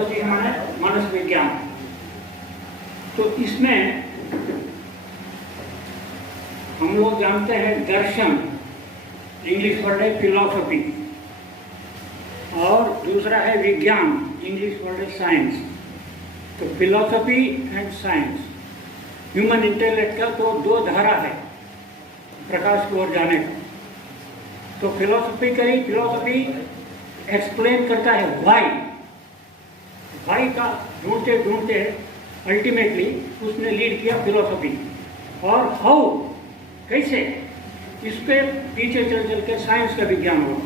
हमारे मानस विज्ञान। तो इसमें हम लोग जानते हैं दर्शन, इंग्लिश वर्ड है फिलॉसफी, और दूसरा है विज्ञान, इंग्लिश वर्ड है साइंस। तो philosophy and science, human intellect का तो दो धारा है प्रकाश की ओर जाने का। तो फिलॉसफी एक्सप्लेन करता है वाई का ढूंढते ढूंढते अल्टीमेटली उसने लीड किया फिलॉसफी, और हाउ कैसे इसके पीछे चल के साइंस का विज्ञान हुआ।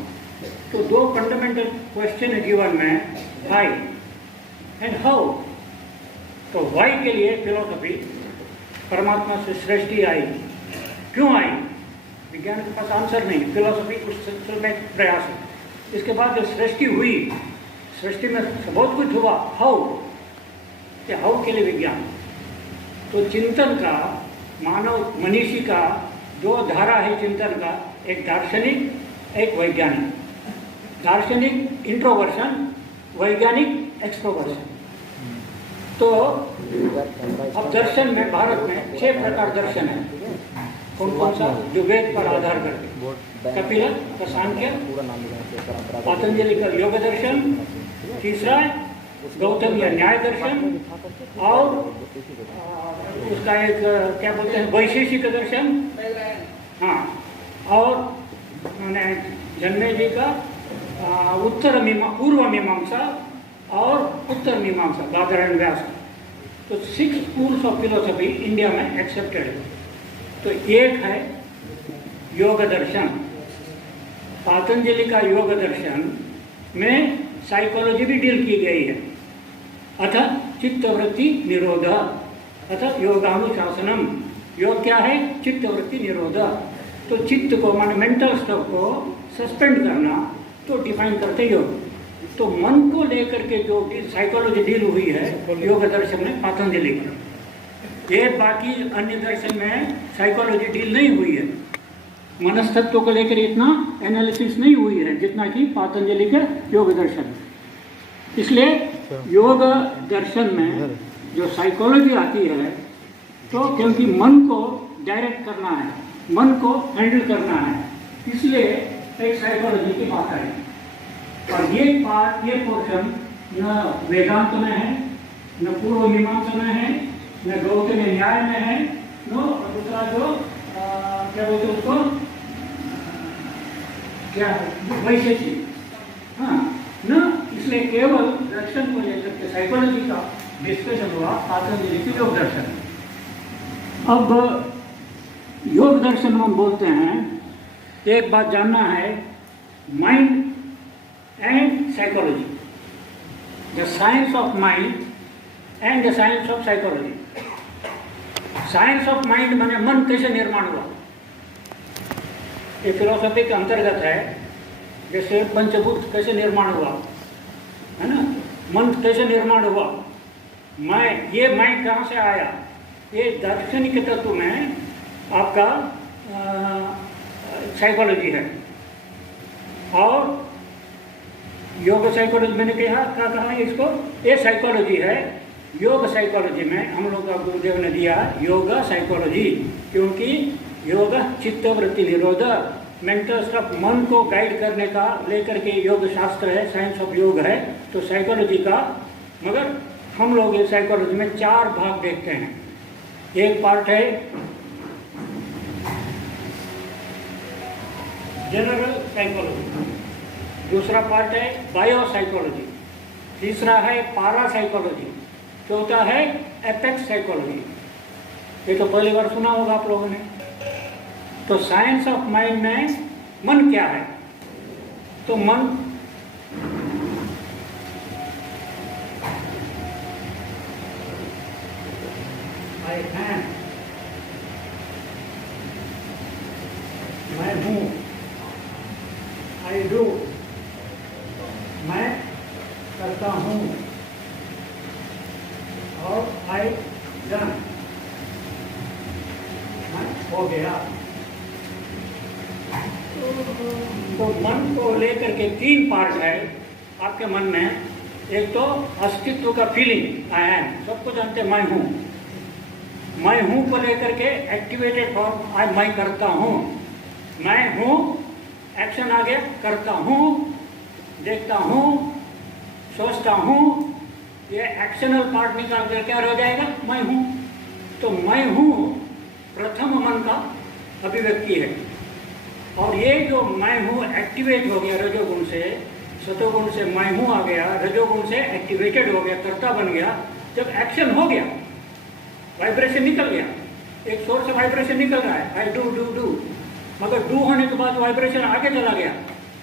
तो दो फंडामेंटल क्वेश्चन है जीवन में, वाई एंड हाउ। तो वाई के लिए फिलॉसफी, परमात्मा से सृष्टि आई, क्यों आई, विज्ञान के पास आंसर नहीं, फिलॉसफी उस सिलसिले में प्रयास है। इसके बाद जब सृष्टि हुई, सृष्टि में बहुत कुछ हुआ, हाउ के लिए विज्ञान। तो चिंतन का, मानव मनीषी का दो धारा है चिंतन का, एक दार्शनिक, एक वैज्ञानिक। दार्शनिक इंट्रोवर्शन, वैज्ञानिक एक्सट्रोवर्शन। तो अब दर्शन में भारत में 6 प्रकार दर्शन है। कौन कौन सा? जो वेद पर आधार करके, कपिल का सांख्य, पतंजलि का योग दर्शन, तीसरा गौतम या न्याय दर्शन, और उसका एक क्या बोलते हैं वैशेषिक दर्शन, हाँ, और मैंने जन्मे जी का पूर्व मीमांसा और उत्तर मीमांसा, बादरायण व्यास। तो 6 स्कूल्स ऑफ फिलोसफी इंडिया में एक्सेप्टेड है। तो एक है योग दर्शन। पतंजलि का योग दर्शन में साइकोलॉजी भी डील की गई है। अतः चित्तवृत्ति निरोध, अतः योगानुशासनम। योग क्या है? चित्तवृत्ति निरोध। तो चित्त को, मान मेंटल स्टफ को सस्पेंड करना, तो डिफाइन करते योग। तो मन को लेकर के जो साइकोलॉजी डील हुई है योग दर्शन में पतंजलि की, ये बाकी अन्य दर्शन में साइकोलॉजी डील नहीं हुई है। मनस्तत्व को लेकर इतना एनालिसिस नहीं हुई है जितना कि पतंजलि के योग दर्शन। इसलिए योग दर्शन में जो साइकोलॉजी आती है, तो क्योंकि मन को डायरेक्ट करना है, मन को हैंडल करना है, इसलिए एक साइकोलॉजी की बात आई। और ये पार्ट, ये पोर्शन न वेदांत में है, न पूर्व मीमांसा में है, न गौतम न्याय में है, नो दूसरा जो क्या बोलते उसको, क्या है, वैशेषिक, हाँ न। इसलिए केवल दर्शन को लेकर के साइकोलॉजी का डिस्कशन हुआ, पतंजलि की योग दर्शन। अब योग दर्शन हम बोलते हैं, एक बात जानना है, mind and psychology, the science of mind and the science of psychology. Science of mind माने मन कैसे निर्माण हुआ, ये फिलोसफी के अंतर्गत है। जैसे पंचभूत कैसे निर्माण हुआ, है ना, मन कैसे निर्माण हुआ, ये मैं कहाँ से आया, ये दार्शनिक तत्व में आपका साइकोलॉजी है। और योग साइकोलॉजी मैंने क्या कहा इसको, ये साइकोलॉजी है। योग साइकोलॉजी में हम लोग का गुरुदेव ने दिया योग साइकोलॉजी, क्योंकि योग चित्तवृत्ति निरोध, मेंटल स्टफ, मन को गाइड करने का लेकर के योग शास्त्र है, साइंस ऑफ योग है। तो साइकोलॉजी का, मगर हम लोग ये साइकोलॉजी में 4 भाग देखते हैं। एक पार्ट है जनरल साइकोलॉजी, दूसरा पार्ट है बायो साइकोलॉजी, तीसरा है पारा साइकोलॉजी, चौथा है एपेक्स साइकोलॉजी। ये तो पहली बार सुना होगा आप लोगों ने। तो साइंस ऑफ माइंड में मन क्या है, तो मन आई एम, मैं हूँ, आई डू, मैं करता हूँ, और आई डन, मैं हो गया। तो मन को लेकर के 3 पार्ट है आपके मन में। एक तो अस्तित्व का फीलिंग, आई एम, सबको जानते हैं मैं हूँ। मैं हूँ को लेकर के एक्टिवेटेड फॉर्म आज मैं करता हूँ। मैं हूँ, एक्शन आ गया, करता हूँ, देखता हूँ, सोचता हूँ, ये एक्शनल पार्ट निकाल कर क्या रह जाएगा, मैं हूँ। तो मैं हूँ प्रथम मन का अभिव्यक्ति है। और ये जो मैं हूँ एक्टिवेट हो गया रजोगुण से, सतोगुण से मैं हूँ आ गया, रजोगुण से एक्टिवेटेड हो गया, कर्ता बन गया। जब एक्शन हो गया, वाइब्रेशन निकल गया, एक सोर्स से वाइब्रेशन निकल रहा है, आई डू डू डू, मगर डू होने के बाद वाइब्रेशन आगे चला गया,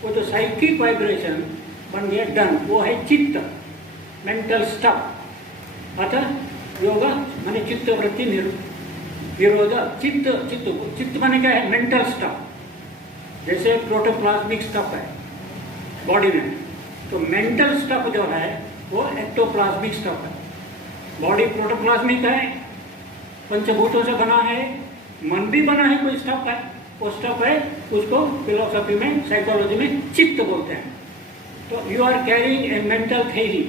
वो जो साइकिक वाइब्रेशन बन गया डन, वो है चित्त, मेंटल स्टफ। अतः योगा माने चित्त वृत्ति विरोध, चित्त चित्त चित्त माने क्या है, मेंटल स्टफ। जैसे प्रोटोप्लाज्मिक स्टफ है बॉडी में, तो मेंटल स्टफ जो है वो एक्टोप्लाज्मिक स्टफ है। बॉडी प्रोटोप्लाज्मिक है, पंचभूतों से बना है, मन भी बना है, कोई स्टफ है, वो स्टफ है, उसको फिलोसफी में, साइकोलॉजी में चित्त बोलते हैं। तो you are carrying a mental थैली।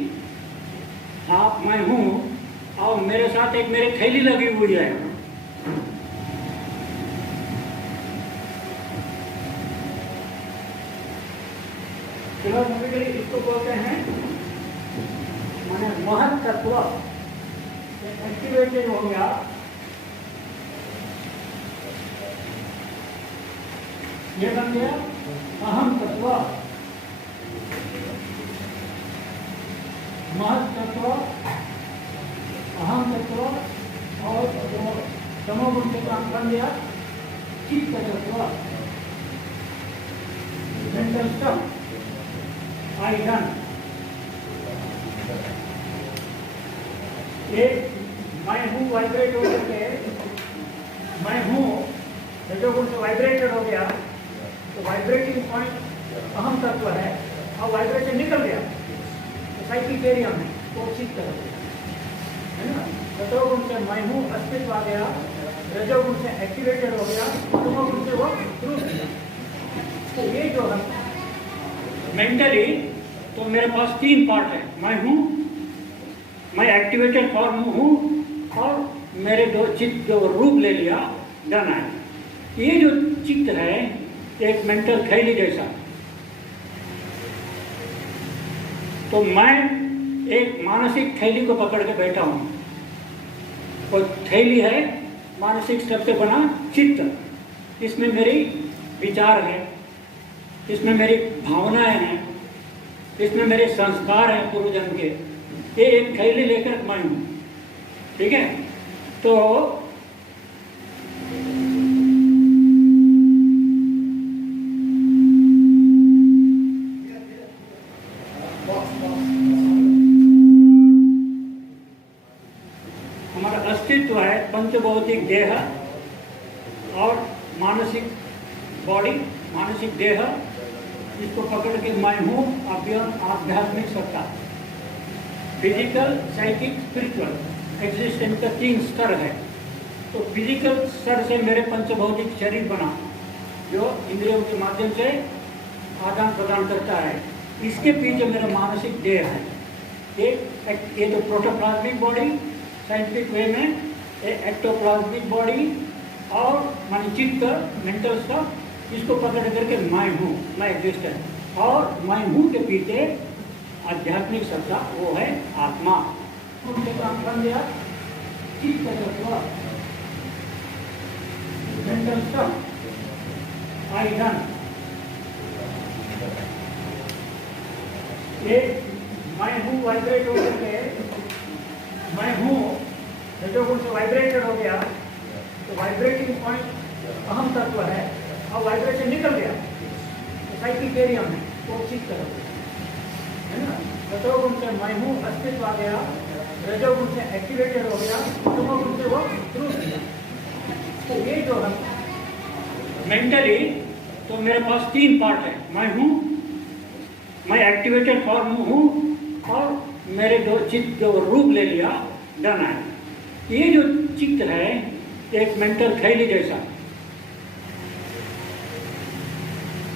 आप मैं हूँ और मेरे साथ एक मेरी थैली लगी हुई है। फिलोसफिकली इसको बोलते हैं माने महत्त्व एक्टिवेटेड हो गया। ये बन गया अहम तत्व, महत्त्व, अहम तत्व, और तमोगुण के काम बन गया चित्त तत्व, मेंटल स्टफ, आई डन। एक मैं हूँ वाइब्रेट हो करके, मैं हूँ रजोगुण से वाइब्रेटेड हो गया, तो वाइब्रेटिंग पॉइंट अहम तत्व है, और वाइब्रेशन निकल गया तो साइकिक एरिया में वो चित्त है ना। सतोगुण से मैं हूँ अस्तित्व आ गया, रजोगुण से एक्टिवेटेड हो गया, तमोगुण से वो ट्रूथ गया। तो ये जो है मेंटली, तो मेरे पास तीन पार्ट है, मैं हूँ, मैं एक्टिवेटेड फॉर्म हूँ, और मेरे दो चित्त जो रूप ले लिया डन है। ये जो चित्त है एक मेंटल थैली जैसा। तो मैं एक मानसिक थैली को पकड़ के बैठा हूँ, और थैली है मानसिक स्तर से बना चित्त। इसमें मेरी विचार है, इसमें मेरी भावनाएं हैं, इसमें मेरे संस्कार हैं पूर्व जन्म के। ये एक थैली लेकर मैं हूँ, ठीक है। तो हमारा अस्तित्व है पंचभौतिक देह और मानसिक बॉडी, मानसिक देह, इसको पकड़ के मैं हूँ आध्यात्मिक सत्ता। फिजिकल, साइकिक, स्पिरिचुअल एग्जिस्टेंस का तीन स्तर है। तो फिजिकल स्तर से मेरे पंचभौतिक शरीर बना, जो इंद्रियों के माध्यम से आदान प्रदान करता है। इसके पीछे मेरा मानसिक देह है। ये तो प्रोटोप्लाज्मिक बॉडी साइंटिफिक वे में, एक्टोप्लाज्मिक बॉडी और मान चित्त, मेंटल स्टफ, इसको पकड़ करके मैं हूँ, मैं एग्जिस्टेंस। और मैं हूँ के पीछे आध्यात्मिक सत्ता, वो है आत्मा। उनके काम बन गया चित्त तत्व, मेंटल स्टफ, आई डन। ये मैं हूँ वाइब्रेट हो करके, मैं हूँ रजोगुण से वाइब्रेटेड हो गया, तो वाइब्रेटिंग पॉइंट अहम तत्व है, और वाइब्रेशन निकल गया तो साइकिक एरिया में वो चित्त है ना। सतोगुण से मैं हूँ अस्तित्व आ गया, रजोगुण से एक्टिवेटेड हो गया, तमोगुण से वो ट्रूथ गया। तो ये जो है मेंटली, तो मेरे पास तीन पार्ट है, मैं हूँ, मैं एक्टिवेटेड फॉर्म हूँ, और मेरे दो चित्त जो रूप ले लिया डन है। ये जो चित्त है एक मेंटल थैली जैसा।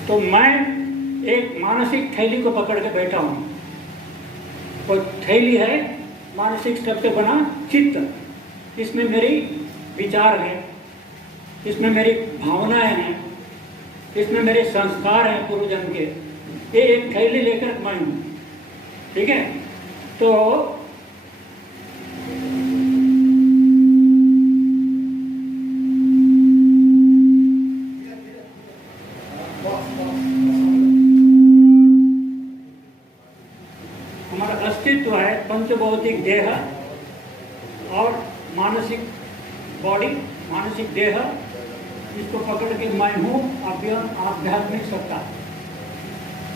तो मैं एक मानसिक थैली को पकड़ के बैठा हूँ, वो थैली है मानसिक स्तर से बना चित्त, इसमें मेरी विचार है, इसमें मेरी भावनाएं हैं, इसमें मेरे संस्कार हैं पूर्व जन्म के। ये एक थैली लेकर मैं हूँ, ठीक है। तो हमारा अस्तित्व है पंचभौतिक देह और मानसिक बॉडी, मानसिक देह, इसको पकड़ के मैं हूँ आध्यात्मिक सत्ता।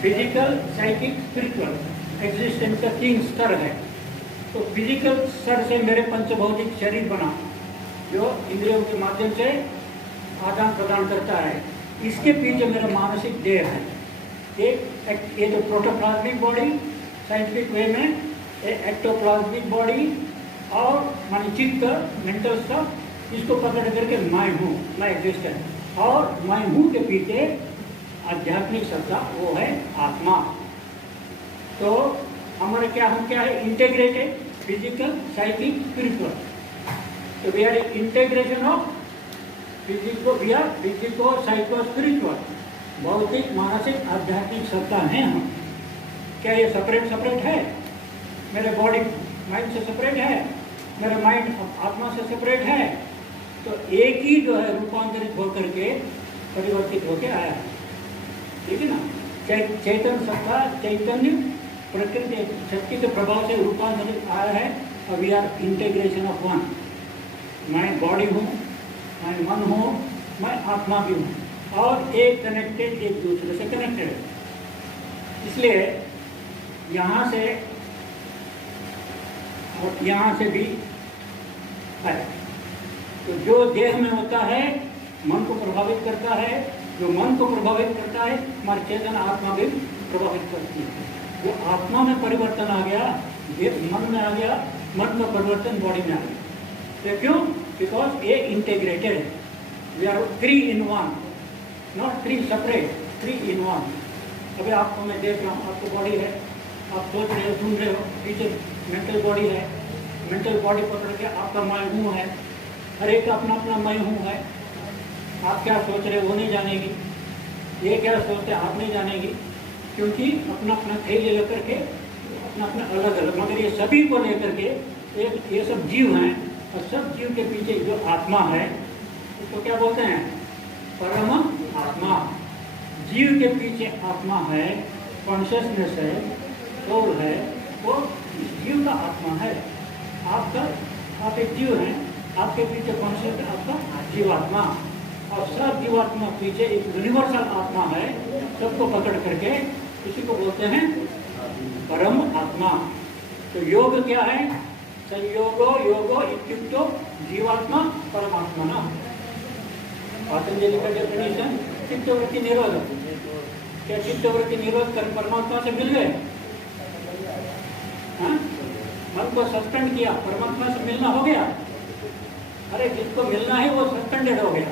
फिजिकल, साइकिक, स्पिरिचुअल एग्जिस्टेंस का 3 स्तर है। तो फिजिकल स्तर से मेरे पंचभौतिक शरीर बना, जो इंद्रियों के माध्यम से आदान प्रदान करता है। इसके पीछे मेरा मानसिक देह है। ये जो प्रोटोप्लाज्मिक बॉडी साइंटिफिक वे में, एक्टोप्लाज्मिक बॉडी और मानी चित्त, मेंटल स्टफ, इसको पकड़ करके मैं हूँ, मैं एग्जिस्टेंस। और मैं हूँ के पीछे आध्यात्मिक सत्ता, वो है आत्मा। तो हमारे क्या है इंटेग्रेटेड फिजिकल, साइकिक, स्पिरिचुअल। तो we are integration of physico psycho spiritual, भौतिक, मानसिक, आध्यात्मिक सत्ता है हम। क्या ये सेपरेट है? मेरे बॉडी माइंड से सेपरेट है, मेरा माइंड आत्मा से सेपरेट है? तो एक ही जो है रूपांतरित होकर के परिवर्तित होकर आया है, ठीक है ना। चैतन्य सत्ता, चैतन्य प्रकृति शक्ति के प्रभाव से रूपांतरित आया है। और we are integration of one. मैं बॉडी हूँ, मैं मन हूँ, मैं आत्मा भी हूँ, और एक कनेक्टेड, एक दूसरे से कनेक्टेड है। इसलिए यहाँ से और यहाँ से भी है। तो जो देह में होता है मन को प्रभावित करता है, जो मन को प्रभावित करता है हमारी चेतन आत्मा भी प्रभावित करती है। जो आत्मा में परिवर्तन आ गया, ये मन में आ गया, मन में परिवर्तन बॉडी में आ गया। तो क्यों? बिकॉज ये इंटीग्रेटेड है। We are 3 in 1, not 3 separate, 3 in 1। अभी आपको मैं देख रहा हूँ, आपको बॉडी है, आप सोच रहे हो, सुन रहे हो, पीछे मेंटल बॉडी है, मेंटल बॉडी पकड़ के आपका मैं हूँ है, हर एक का अपना अपना मैं हूँ है। आप क्या सोच रहे हो वो नहीं जानेगी, ये क्या सोचते आप नहीं जानेगी, क्योंकि अपना अपना खेल लेकर के अपना अपना अलग अलग, मगर ये सभी को लेकर के एक ये सब जीव हैं। और सब जीव के पीछे जो आत्मा है उसको क्या बोलते हैं? परम आत्मा। जीव के पीछे आत्मा है, कॉन्शियसनेस है, सोल है, वो जीव का आत्मा है। आपका, आप एक जीव हैं, आपके पीछे कॉन्शियस है आपका जीवात्मा, और सब जीवात्मा पीछे एक यूनिवर्सल आत्मा है, सबको पकड़ करके उसी को बोलते हैं परम आत्मा। तो योग क्या है? संयोगो योगो इत्युक्तो जीवात्मा परमात्मा ना। पतंजलि का डेफिनेशन चित्तवृत्ति निरोध। क्या चित्तवृत्ति निरोध कर परमात्मा से मिल गए? मन को सस्पेंड किया, परमात्मा से मिलना हो गया? अरे जिसको मिलना है वो सस्पेंडेड हो गया,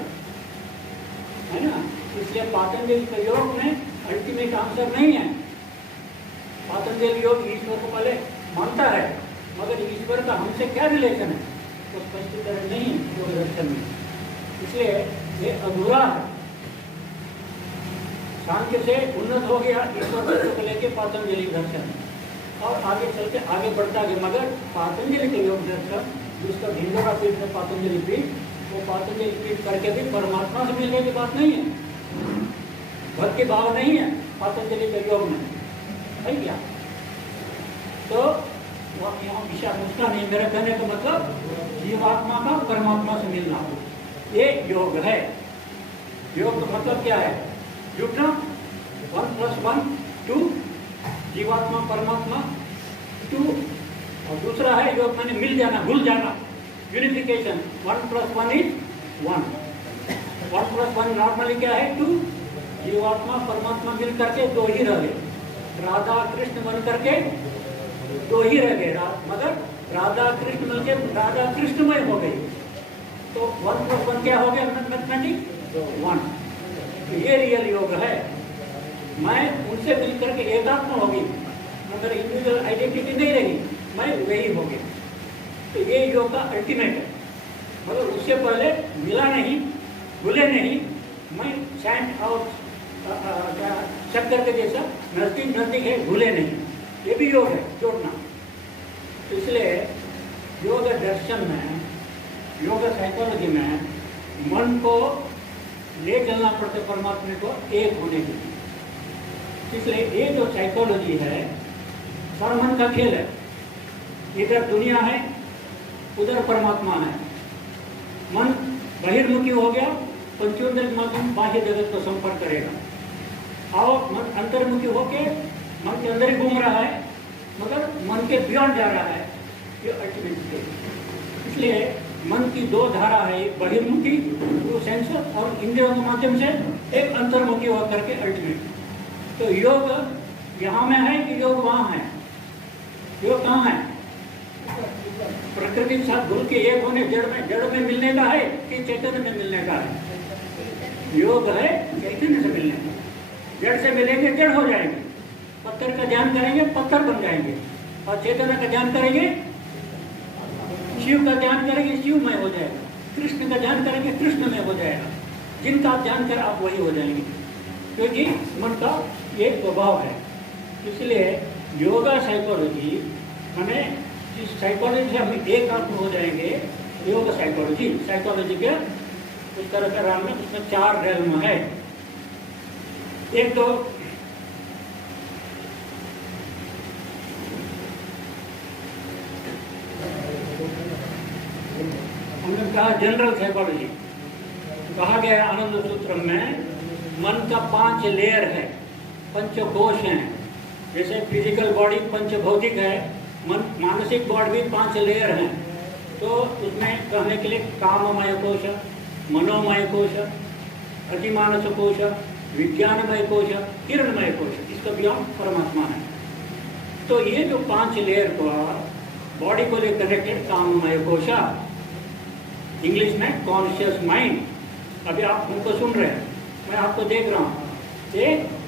है ना। इसलिए पतंजलि का योग में अल्टीमेट आंसर नहीं है। पतंजलि योग ईश्वर को पहले मानता है, मगर ईश्वर का हमसे क्या रिलेशन है तो स्पष्टीकरण नहीं है योग दर्शन में, इसलिए ये अधूरा है। सांख्य से उन्नत हो गया ईश्वर तत्व को लेके पतंजलि दर्शन, और आगे चल के आगे बढ़ता गया। मगर पतंजलि का योग दर्शन, जिसका भिंडोरा पीठ है पतंजलि पीठ, वो पतंजलि पीठ करके भी परमात्मा से मिलने की बात नहीं है, भक्ति भाव नहीं है पतंजलि के योग में, है क्या। तो यहाँ विषय मुझका नहीं, मेरा कहने का मतलब जीवात्मा का परमात्मा से मिलना, ये योग है। योग का मतलब क्या है? जुटना, 1 + 1 2, जीवात्मा परमात्मा 2, और दूसरा है योग मैंने मिल जाना, भूल जाना, यूनिफिकेशन। 1 + 1 = 1। 1 + 1 नॉर्मली क्या है? 2। जीवात्मा परमात्मा मिल करके 2 ही रह गए, राधा कृष्ण बन करके 2 ही रह गए, मगर राधा कृष्ण मिल के राधा कृष्णमय हो गई। तो 1 + 1 क्या हो गया? मैथमेटिक्स 1। तो ये रियल योग है। मैं उनसे मिलकर के एकात्मा होगी, मगर इंडिविजुअल आइडेंटिटी नहीं रही, मैं वही हो गया। तो ये योग का अल्टीमेट है। मगर उससे पहले मिला नहीं, भूले नहीं, मैं सैंड और शक्कर के जैसा नजदीक नजदीक है, भूले नहीं, ये भी योग है, जोड़ना। इसलिए योग दर्शन में, योग साइकोलॉजी में मन को ले चलना पड़ता परमात्मा को एक होने के लिए। इसलिए ये जो साइकोलॉजी है सारा मन का खेल है। इधर दुनिया है, उधर परमात्मा है। मन बहिर्मुखी हो गया, पंचेंद्रिय माध्यम बाह्य जगत को संपर्क करेगा। और मन अंतर्मुखी होके मन के अंदर ही घूम रहा है, मगर मन के बियॉन्ड जा रहा है, ये अल्टीमेट स्टेज। इसलिए मन की दो धारा है, एक बहिर्मुखी वो सेंसर और इंद्रियों के माध्यम से, एक अंतर्मुखी होकर के अल्टीमेट। तो योग यहाँ में है कि योग वहाँ है? योग कहाँ है? प्रकृति के साथ घुल के एक होने, जड़ में मिलने का है कि चैतन्य में मिलने का है? योग है चैतन्य से मिलने का। जड़ से मिलेंगे जड़ हो जाएंगे, पत्थर का ध्यान करेंगे पत्थर बन जाएंगे, और चैतन्य का ध्यान करेंगे, शिव का ध्यान करेंगे शिवमय हो जाएगा, कृष्ण का ध्यान करेंगे कृष्णमय हो जाएगा। जिनका आप ध्यान कर आप वही हो जाएंगे, क्योंकि मन का एक स्वभाव है। इसलिए योगा साइकोलॉजी हमें, इस साइकोलॉजी से हम एक आत्म हो जाएंगे। योग साइकोलॉजी के उस तरह का राम में, उसमें 4 रेल्म है। एक तो हमने कहा जनरल साइकोलॉजी, कहा गया आनंद सूत्र में मन का 5 लेयर है, पंचकोश हैं। जैसे फिजिकल बॉडी पंचभौतिक है, मानसिक बॉडी भी 5 लेयर हैं। तो उसमें कहने के लिए काममय कोश, मनोमय कोश, अतिमानस कोश, विज्ञानमय कोश, किरणमय कोश, इसका बियॉन्ड परमात्मा है। तो ये जो 5 लेयर को बॉडी को लेकर कनेक्टेड काममय कोश, इंग्लिश में कॉन्शियस माइंड। अभी आप हमको सुन रहे हैं, मैं आपको देख रहा हूँ, ये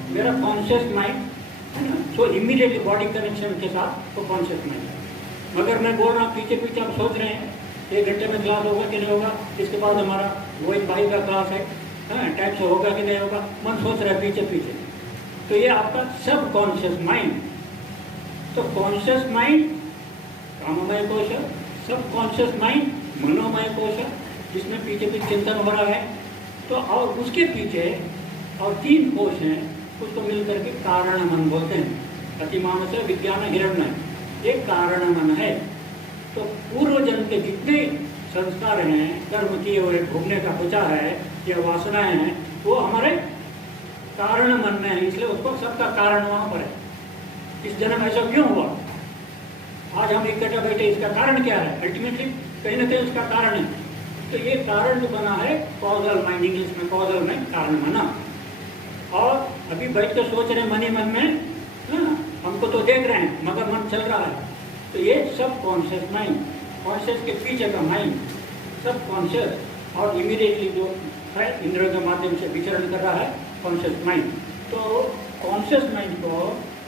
मेरा कॉन्शियस माइंड है ना। सो इमीडिएटली बॉडी कनेक्शन के साथ वो कॉन्शियस माइंड। मगर मैं बोल रहा हूँ, पीछे पीछे आप सोच रहे हैं 1 घंटे में क्लास होगा कि नहीं होगा, इसके बाद हमारा वही भाई का क्लास है, टाइम से होगा कि नहीं होगा, मन सोच रहा है पीछे पीछे। तो ये आपका सब कॉन्शियस माइंड। तो कॉन्शियस माइंड काममय कोश, सब कॉन्शियस माइंड मनोमय कोश, जिसमें पीछे पीछे चिंतन हो रहा है। तो और उसके पीछे और 3 कोश हैं, उसको मिलकर के कारण मन बोलते हैं। अतिमानस, विज्ञान, हिरण्य, ये कारण मन है। तो पूर्व जन्म के जितने संस्कार हैं, कर्म किए हुए, घूमने का सोचा है या वासनाएं हैं, वो हमारे कारण मन में है। इसलिए उसको सबका कारण वहाँ पर है। इस जन्म ऐसा क्यों हुआ, आज हम इकट्ठा बैठे, इसका कारण क्या है? अल्टीमेटली कहीं ना कहीं उसका कारण है। तो ये कारण जो बना है कॉजल माइंड, इंग्लिश में कॉजल माइंड, कारण बना। और अभी बैठ कर सोच रहे मन ही मन में, हमको तो देख रहे हैं मगर मन चल रहा है। तो ये सब कॉन्शियस माइंड, कॉन्शियस के पीछे का माइंड, सब कॉन्शियस, और इमीडिएटली जो है इंद्रियों के माध्यम से विचरण कर रहा है कॉन्शियस माइंड। तो कॉन्शियस माइंड को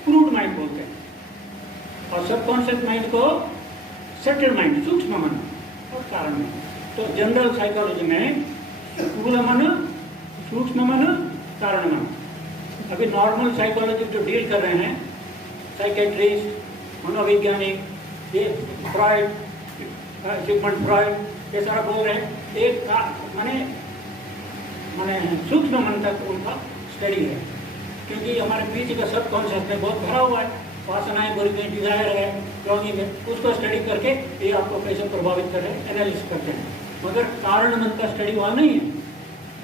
क्रूड माइंड बोलते हैं, और सब कॉन्शियस माइंड को सटल माइंड, सूक्ष्म मन और कारण मन। तो जनरल साइकोलॉजी में स्थूल मन, सूक्ष्म मन, कारण मन। अभी नॉर्मल साइकोलॉजी जो डील कर रहे हैं, साइकेट्रिस्ट, मनोवैज्ञानिक, ये फ्रॉइड, सिगमंड फ्रॉइड, ये सारा बोल रहे हैं एक माने सूक्ष्म मन तक उनका स्टडी है। क्योंकि हमारे पीछे का सब कॉन्शियस में बहुत भरा हुआ है, वासनाएं, बुरी डिजायर है, लॉन्गिंग है, उसको स्टडी करके ये आपको कैसे प्रभावित कर रहे हैं, एनालिसिस करते हैं। मगर कारण मन का स्टडी वहाँ नहीं है,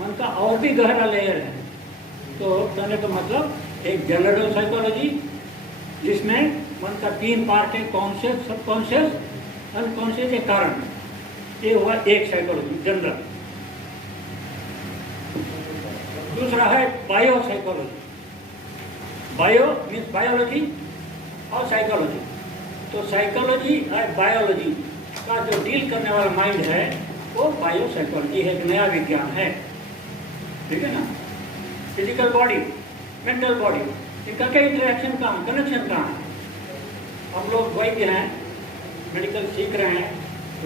मन का और भी गहरा लेयर है। तो कहने का मतलब एक जनरल साइकोलॉजी जिसमें मन का 3 पार्ट है, कॉन्शियस, सब कॉन्शियस, अनकॉन्शियस, एक कारण। ये हुआ एक साइकोलॉजी जनरल। दूसरा है bio psychology. Bio means biology और साइकोलॉजी। तो साइकोलॉजी और बायोलॉजी का जो डील करने वाला माइंड है वो बायो साइकोलॉजी है, एक नया विज्ञान है, ठीक है ना। फिजिकल बॉडी, मेंटल बॉडी, इनका क्या इंटरेक्शन कहाँ, कनेक्शन कहाँ है? हम लोग वैद्य हैं, मेडिकल सीख रहे हैं,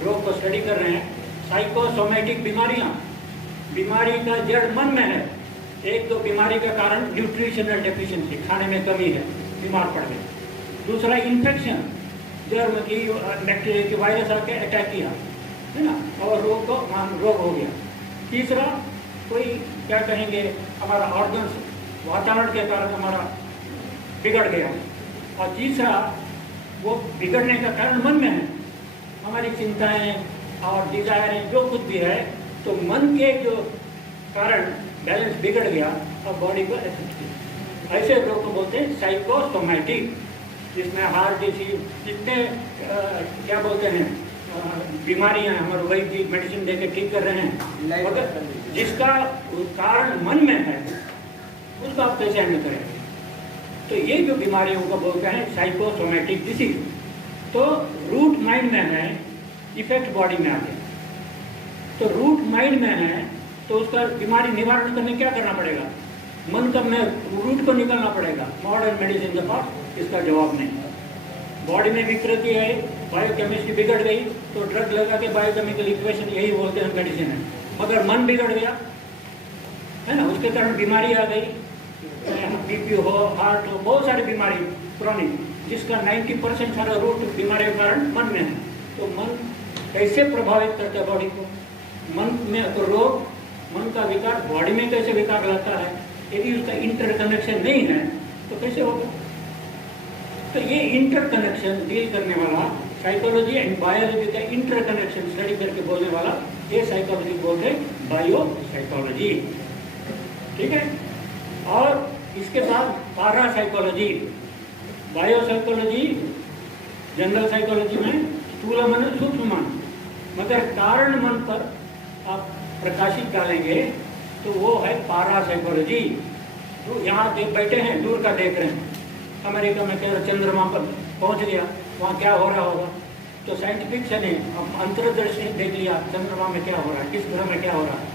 रोग को स्टडी कर रहे हैं। साइकोसोमेटिक बीमारी का जड़ मन में है। एक तो बीमारी का कारण न्यूट्रिशनल डेफिशिएंसी, खाने में कमी है, बीमार पड़ गए। दूसरा इन्फेक्शन, जर्म की बैक्टीरिया की वायरस आके अटैक किया, है ना, और रोग हो गया। तीसरा कोई क्या कहेंगे, हमारा ऑर्गन्स वातावरण के कारण हमारा बिगड़ गया। और तीसरा वो बिगड़ने का कारण मन में है, हमारी चिंताएं और डिजायरें जो कुछ भी है, तो मन के जो कारण बैलेंस बिगड़ गया और बॉडी को इफेक्ट किया। ऐसे रोग को बोलते हैं साइकोसोमेटिक, जिसमें हार्ट डिसीज, जितने क्या बोलते हैं बीमारियां हमारे वैद्य मेडिसिन देके ठीक कर रहे हैं, मगर जिसका कारण मन में है उसको आप कैसे हैंडल करेंगे। तो ये जो बीमारियों को बोलते हैं साइकोसोमेटिक डिसीज, तो रूट माइंड में है, इफेक्ट बॉडी में आ गया। तो रूट माइंड में है तो उसका बीमारी निवारण करने क्या करना पड़ेगा, मन का में रूट को निकालना पड़ेगा। मॉडर्न मेडिसिन के पास इसका जवाब नहीं। बॉडी में विकृति है, बायोकेमिस्ट्री बिगड़ गई, तो ड्रग लगा के बायोकेमिकल इक्वेशन यही बोलते हैं मेडिसिन है। मगर मन बिगड़ गया है ना, उसके कारण बीमारी आ गई, बीपी हो, हार्ट हो, बहुत सारी बीमारी क्रॉनिक, जिसका 90% सारा रूट बीमारी के कारण मन में है। तो मन कैसे प्रभावित करता है बॉडी को, मन में तो रोग, मन का विकार बॉडी में कैसे विकार लाता है, यदि उसका इंटरकनेक्शन नहीं है तो कैसे होगा। तो ये इंटरकनेक्शन डील करने वाला, साइकोलॉजी एंड बायोलॉजी का इंटरकनेक्शन स्टडी करके बोलने वाला, ये साइकोलॉजी बोलते हैं बायो साइकोलॉजी, ठीक है। और इसके बाद पारा psychology, bio psychology general psychology में स्थूल मन सूक्ष्म मन, मगर कारण मन पर आप प्रकाशित डालेंगे तो वो है पारा साइकोलॉजी। तो यहाँ बैठे हैं, दूर का देख रहे हैं, अमेरिका में क्या चंद्रमा पर पहुँच गया, वहाँ क्या हो रहा होगा, तो साइंटिफिक से नहीं, अब अंतर्दृष्टि देख लिया चंद्रमा में क्या हो रहा है, किस ग्रह में क्या हो रहा है,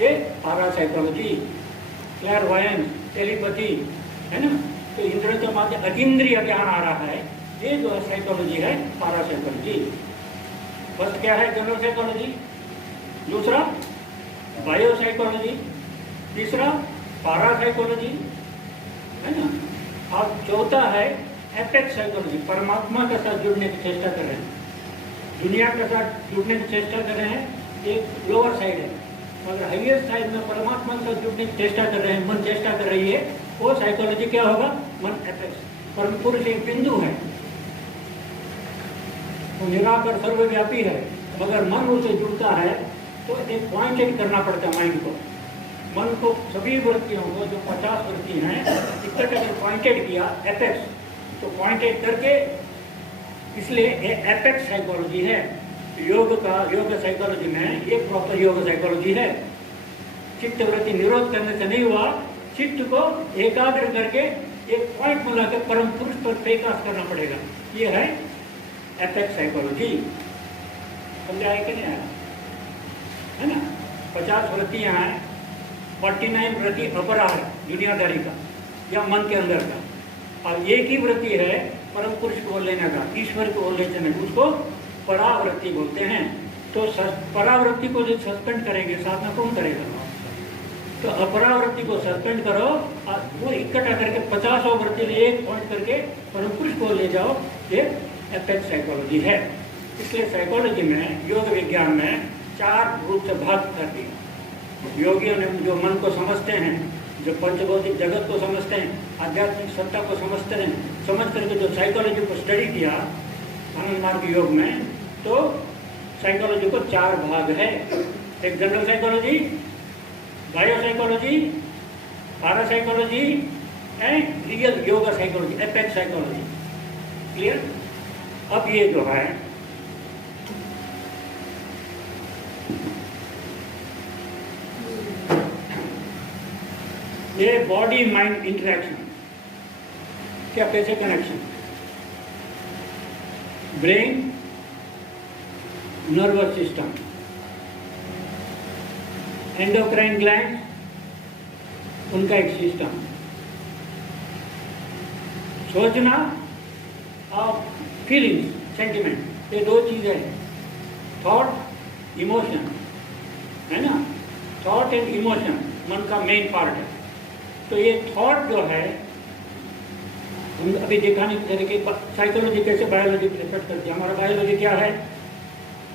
ये पारा साइकोलॉजी। क्लैरवॉयंस, टेलीपैथी, है ना, तो इंद्रियों के माध्यम अतीन्द्रिय ज्ञान आ रहा है, ये जो साइकोलॉजी है पारा साइकोलॉजी। फर्स्ट क्या है, जनरल साइकोलॉजी, दूसरा बायो साइकोलॉजी, तीसरा पारा साइकोलॉजी, है ना, और चौथा है एपेक्स साइकोलॉजी, परमात्मा के साथ जुड़ने की चेष्टा कर रहे हैं, दुनिया के साथ जुड़ने की चेष्टा कर रहे हैं, एक लोअर साइड है, मगर हाईएस्ट साइड में परमात्मा के साथ जुड़ने की चेष्टा कर रहे हैं, मन चेष्टा कर रही है, वो साइकोलॉजी क्या होगा, मन एपेक्स। परम पुरुष एक बिंदु है, वो निराकर सर्वव्यापी है, मगर मन उसे जुड़ता है तो एक पॉइंटेड करना पड़ता है माइंड को, मन को, सभी वृत्तियों को, जो 50 वृत्ति हैं, इकट्ठा कर पॉइंटेड किया एपेक्स, तो पॉइंटेड करके, इसलिए ये एपेक्स साइकोलॉजी है। योग साइकोलॉजी में ये प्रॉपर योग साइकोलॉजी है। चित्त वृत्ति निरोध करने से नहीं हुआ, चित्त को एकाग्र करके एक पॉइंट में लाकर परम पुरुष पर प्रकाश करना पड़ेगा, ये है एपेक्स साइकोलॉजी। समझा है कि नहीं आया, है ना। 50 वृत्तियाँ हैं, 49 वृत्ति अपरा है दुनियादारी का या मन के अंदर का, और एक ही वृत्ति है परम पुरुष को लेने का, ईश्वर को लेने का, उसको परावृत्ति बोलते हैं। तो परावृत्ति को जो सस्पेंड करेंगे साधना कौन करेगा, तो अपरावृत्ति को सस्पेंड करो और वो इकट्ठा करके 50 वृत्ति ले एक पॉइंट करके परम पुरुष को ले जाओ, ये एपेक्स साइकोलॉजी है। इसलिए साइकोलॉजी में, योग विज्ञान में 4 रूप से भाग कर दिया। योगियों ने जो मन को समझते हैं, जो पंचभौतिक जगत को समझते हैं, आध्यात्मिक सत्ता को समझते हैं, समझ करके जो साइकोलॉजी को स्टडी किया आनंद मार्ग योग में, तो साइकोलॉजी को 4 भाग है। एक जनरल साइकोलॉजी, बायो साइकोलॉजी, पारा psychology and real yoga psychology, apex psychology. Clear. अब ये जो है ये बॉडी माइंड इंटरेक्शन, क्या कैसे connection, brain, nervous system, endocrine gland, उनका एक सिस्टम, सोचना और फीलिंग्स, सेंटिमेंट, ये दो चीज़ें हैं, थॉट, इमोशन, है ना। थॉट एंड इमोशन मन का मेन पार्ट है। तो ये थॉट जो है, हम अभी दिखाने के तरीके, साइकोलॉजी कैसे बायोलॉजी को इफेक्ट करती है। हमारा बायोलॉजी क्या है,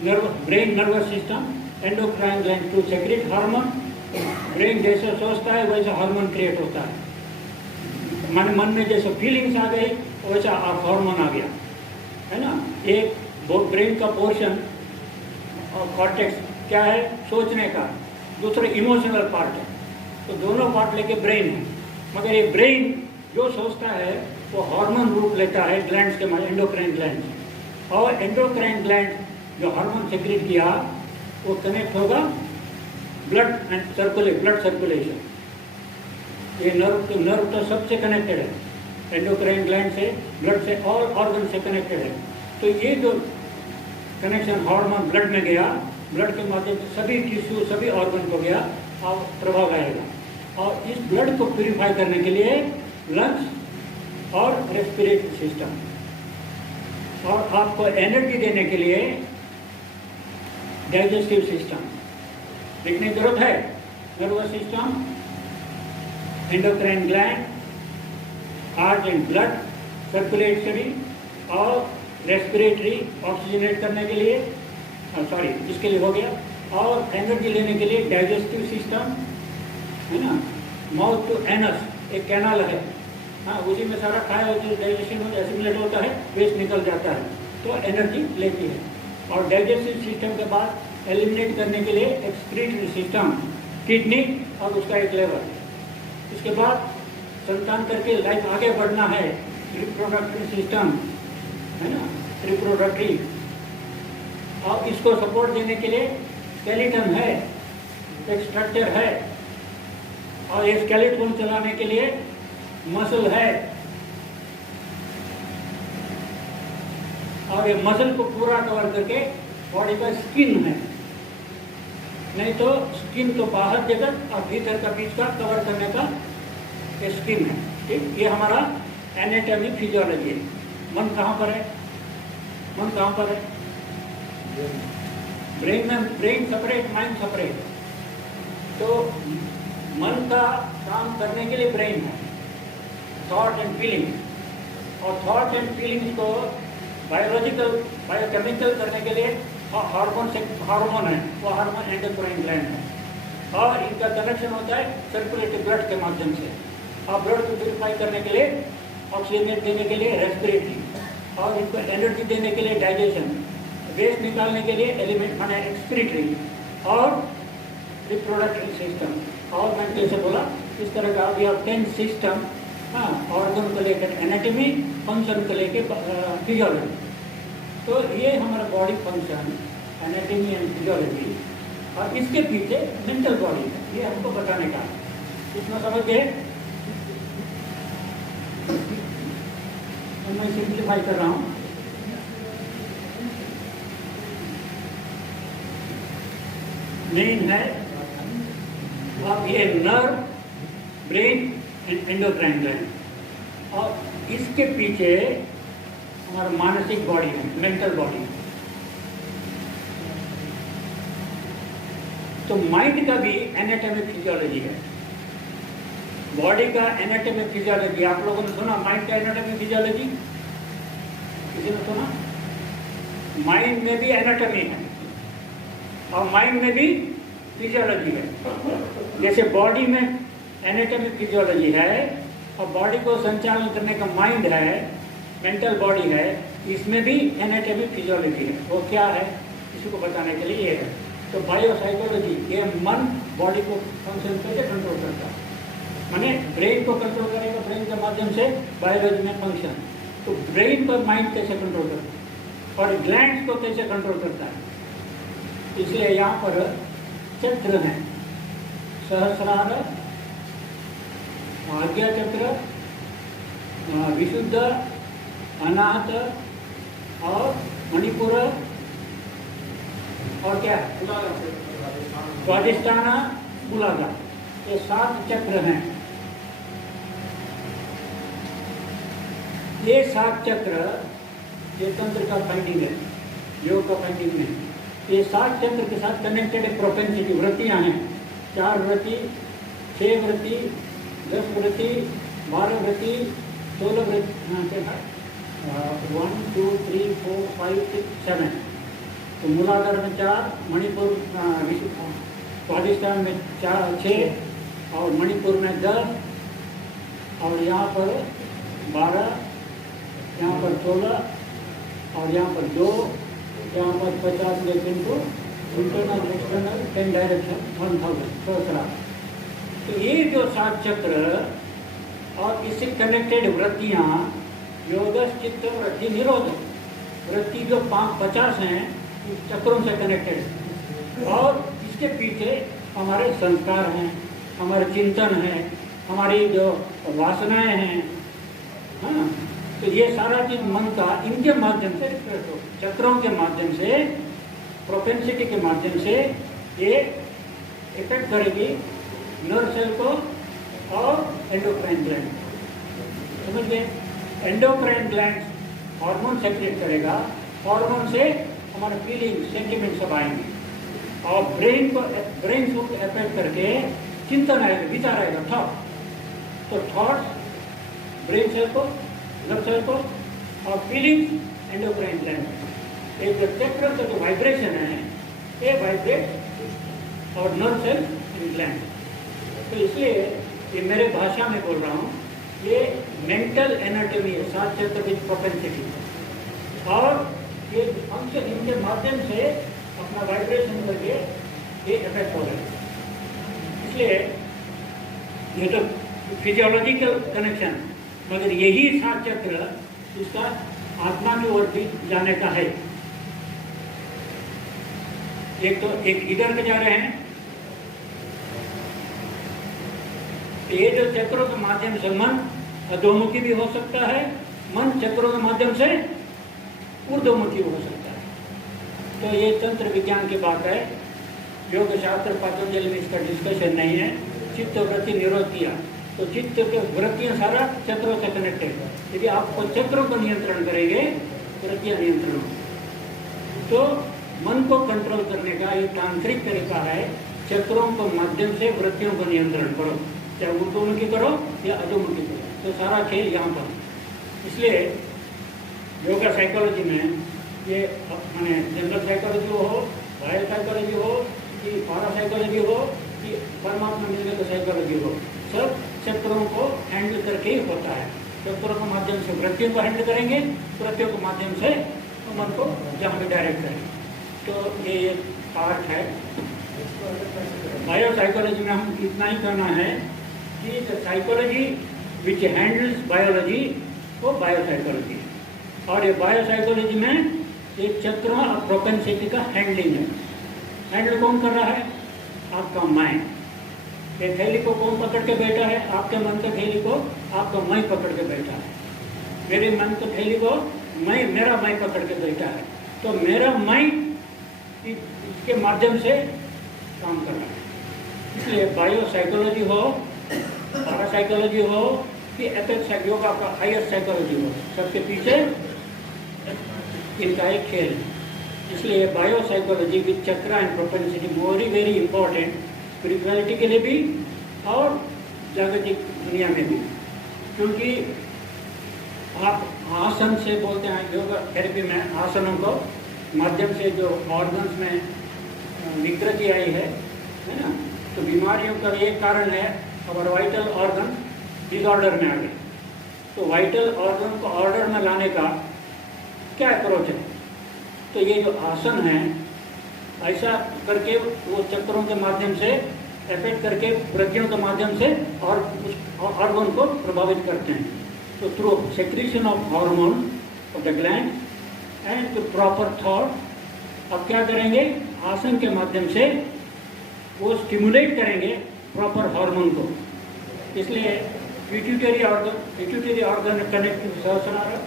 brain nervous system, endocrine gland to secrete hormone. Brain जैसे सोचता है वैसा हार्मोन क्रिएट होता है, मन में जैसे फीलिंग्स आ गई वैसा हार्मोन आ गया, है ना। एक ब्रेन का पोर्शन और कॉर्टेक्स क्या है, सोचने का, दूसरा इमोशनल पार्ट है। तो दोनों पार्ट लेके ब्रेन है, मगर ये ब्रेन जो सोचता है वो हार्मोन रूप लेता है ग्लैंड्स के, एंडोक्राइन ग्लैंड। और एंडोक्राइन ग्लैंड जो हार्मोन सेक्रेट किया वो कनेक्ट होगा ब्लड एंड ब्लड सर्कुलेशन। ये नर्व तो सबसे कनेक्टेड है, एंडोक्राइन ग्लैंड से, ब्लड से, ऑल ऑर्गन से कनेक्टेड है। तो ये जो कनेक्शन हार्मोन ब्लड में गया, ब्लड के माध्यम से सभी टिश्यू, सभी ऑर्गन को गया और प्रभाव आएगा। और इस ब्लड को प्यूरिफाई करने के लिए लंग्स और रेस्पिरेटरी सिस्टम, और आपको एनर्जी देने के लिए डाइजेस्टिव सिस्टम। देखने की जरूरत है, nervous system, endocrine gland, heart and blood circulatory और रेस्पिरेटरी, ऑक्सीजनेट करने के लिए, सॉरी इसके लिए हो गया। और एनर्जी लेने के लिए डाइजेस्टिव सिस्टम, है ना। माउथ टू एनस एक कैनाल है, हाँ, उसी में सारा खाया हुआ जो डाइजेशन में एसिमुलेट होता है, वेस्ट निकल जाता है, तो एनर्जी लेती है। और डाइजेस्टिव सिस्टम के बाद एलिमिनेट करने के लिए एक्सक्रीटरी सिस्टम, किडनी और उसका एक लेवर। इसके बाद संतान करके लाइफ आगे बढ़ना है, रिप्रोडक्टरी सिस्टम, है ना, रिप्रोडक्टरी। और इसको सपोर्ट देने के लिए स्केलेटन है, एक स्ट्रक्चर है, और ये स्केलेटन चलाने के लिए मसल है। और ये मसल को पूरा कवर करके बॉडी का स्किन है, नहीं तो स्किन तो बाहर जगत और भीतर का बीच का कवर करने का ये स्किन है, ठीक। ये हमारा एनाटॉमी फिजियोलॉजी है। मन कहाँ पर है, मन कहाँ पर है, ब्रेन में। Brain separate, mind separate. तो मन का काम करने के लिए ब्रेन है, थॉट एंड फीलिंग। और थॉट एंड फीलिंग्स को बायोलॉजिकल, बायोकेमिकल करने के लिए हार्मोन है, वो हार्मोन एंडोक्राइन ग्लैंड है। और इनका कनेक्शन होता है सर्कुलेटरी ब्लड के माध्यम से। और ब्लड को प्यूरिफाई करने के लिए, ऑक्सीजनेट देने के लिए रेस्पिरेटरी, और इनको एनर्जी देने के लिए डाइजेशन, वेस्ट निकालने के लिए एलिमेंट माने एक्सक्रीटरी, और रिप्रोडक्टरी सिस्टम। और मैंने जैसे बोला इस तरह का वी हैव 10 सिस्टम, हाँ, ऑर्गन को लेकर एनाटॉमी, फंक्शन को लेकर फिजियोलॉजी। तो ये हमारा body function, anatomy and physiology, और इसके पीछे मेंटल बॉडी है, ये हमको बताने का। इतना समझ गए? मैं सिंप्लीफाई कर रहा हूँ। मेन है अब ये nerve, brain and endocrine gland, और इसके पीछे हमारा मानसिक बॉडी है, मेंटल बॉडी। तो माइंड का भी एनाटॉमी फिजियोलॉजी है, बॉडी का एनाटॉमी फिजियोलॉजी। आप लोगों ने सुना माइंड का एनाटॉमी फिजियोलॉजी? किसी ने सुना? माइंड में भी एनाटॉमी है और माइंड में भी फिजियोलॉजी है। जैसे बॉडी में एनाटॉमी फिजियोलॉजी है और बॉडी को संचालन करने का माइंड है, मेंटल बॉडी है, इसमें भी एनाटॉमी फिजियोलॉजी है। वो क्या है, इसी को बताने के लिए ये है। तो बायोसाइकोलॉजी, ये मन बॉडी को फंक्शन कैसे कंट्रोल करता है, माने ब्रेन को कंट्रोल करेगा, ब्रेन के माध्यम से बायोलॉजी में फंक्शन। तो ब्रेन पर माइंड कैसे कंट्रोल करता है और ग्लैंड्स को कैसे कंट्रोल करता है। इसलिए यहाँ पर चक्र हैं, सहस्रार, आज्ञा चक्र, विशुद्ध, अनाहत और मणिपुर, और क्या स्वादिष्ठान, मूलाधार, ये 7 चक्र हैं। ये 7 चक्र ये तंत्र का फाइंडिंग है, योग का फाइंडिंग नहीं। ये 7 तंत्र के साथ कनेक्टेड प्रोपेंसिटी वृत्तियाँ हैं। 4 वृत्ति, 6 वृत्ति, 10 वृत्ति, 12 वृत्ति, 16 वृत्ति, हाँ क्या 1 2 3 4 5 6 7। तो मूलाधार में 4, मणिपुर स्वादिष्ठान में 6 और मणिपुर में 10 और यहाँ पर 12, यहाँ पर 16 और यहाँ पर 2, यहाँ पर 50 लेकिन तो इंटरनल एक्सटर्नल 10 डायरेक्शन 1000 सहस्रार। तो ये जो 7 चक्र और इससे कनेक्टेड वृत्तियाँ योगस चित्त वृत्ति निरोध वृत्ति जो 50 हैं इस चक्रों से कनेक्टेड, और इसके पीछे हमारे संस्कार हैं, हमारे चिंतन है, हमारी जो वासनाएं हैं, हाँ। तो ये सारा चीज मन का इनके माध्यम से चक्रों के माध्यम से प्रोपेंसिटी के माध्यम से ये इफेक्ट करेगी नर्व सेल को और एंडोक्राइन ग्लैंड। समझ गए? एंडोक्राइन ग्लैंड हार्मोन सेक्रेट करेगा, हार्मोन से हमारे फीलिंग सेंटिमेंट सब आएंगे और ब्रेन को अफेक्ट करके चिंतन आएगा, विचार आएगा, थॉट। तो थॉट्स ब्रेन सेल को, नर्व सेल को और फीलिंग एंडोक्राइन ग्लैंड। एक चक्र से जो वाइब्रेशन है ये वाइब्रेट और नर्व सेल ग्लैंड। तो इसलिए ये मेरे भाषा में बोल रहा हूँ, ये मेंटल एनाटॉमी है 7 चक्र विद प्रोपेंसिटी, और ये फंक्शन इनके माध्यम से अपना वाइब्रेशन करके ये इफेक्ट हो रहा है। इसलिए ये तो फिजियोलॉजिकल कनेक्शन, मगर यही 7 चक्र इसका आत्मा की ओर भी जाने का है। एक तो एक इधर के जा रहे हैं, ये जो चक्रों के माध्यम से मन अधोमुखी भी हो सकता है, मन चक्रों के माध्यम से ऊर्ध्वमुखी हो सकता है। तो ये तंत्र विज्ञान की बात है, योग शास्त्र पतंजलि में इसका डिस्कशन नहीं है। चित्त वृत्ति निरोध किया तो चित्त के वृत्तियाँ सारा चक्रों से कनेक्टेड है। यदि आप चक्रों को नियंत्रण करेंगे वृत्तियाँ नियंत्रण होंगी। तो मन को कंट्रोल करने का ये तांत्रिक तरीका है, चक्रों के माध्यम से वृत्तियों को नियंत्रण करो, चाहे ऊर्ध्वमुखी करो या अधोमुखी करो। तो सारा खेल यहाँ पर। इसलिए योगा साइकोलॉजी में ये मैंने जनरल साइकोलॉजी हो, बायो साइकोलॉजी हो कि पारा साइकोलॉजी हो कि परमात्मा मिलने का साइकोलॉजी हो, सब चक्रों को हैंडल करके ही होता है। चक्रों के माध्यम से वृत्तियों को हैंडल करेंगे, वृत्तियों के माध्यम से मन को जहाँ भी डायरेक्ट करेंगे। तो ये एक पार्ट है। बायो साइकोलॉजी में हम इतना ही कहना है कि the psychology which handles biology वो बायो साइकोलॉजी, और ये बायो साइकोलॉजी में एक चक्रों और प्रोपेंसिटी का हैंडलिंग है। हैंडल कौन कर रहा है? आपका माइंड। ये थैली को कौन पकड़ के बैठा है? आपके मन के थैली को आपका मैं पकड़ के बैठा है। मेरे मन के थैली को मेरा मैं पकड़ के बैठा है। तो मेरा मैं इसके माध्यम से काम कर रहा है। इसलिए बायो साइकोलॉजी हो, पारा साइकोलॉजी हो कि एपेक्स योगा का हायर साइकोलॉजी हो, सबके पीछे इनका एक खेल है। इसलिए bio psychology with chakra and propensity very important spirituality के लिए भी और जागतिक दुनिया में भी। क्योंकि आप आसन से बोलते हैं, योगा थेरेपी में आसनों को माध्यम से जो ऑर्गन्स में विकृति आई है ना, तो बीमारियों का एक कारण है और वाइटल ऑर्गन डिसऑर्डर में आ गए। तो वाइटल ऑर्गन को ऑर्डर में लाने का क्या अप्रोच है? तो ये जो आसन है ऐसा करके वो चक्रों के माध्यम से इफेक्ट करके वृत्तियों के माध्यम से और उस ऑर्गन को प्रभावित करते हैं। तो through secretion of hormone of the gland and proper thought अब क्या करेंगे? आसन के माध्यम से वो स्टिमुलेट करेंगे प्रॉपर हार्मोन को। इसलिए pituitary organ connect to Sahasrara,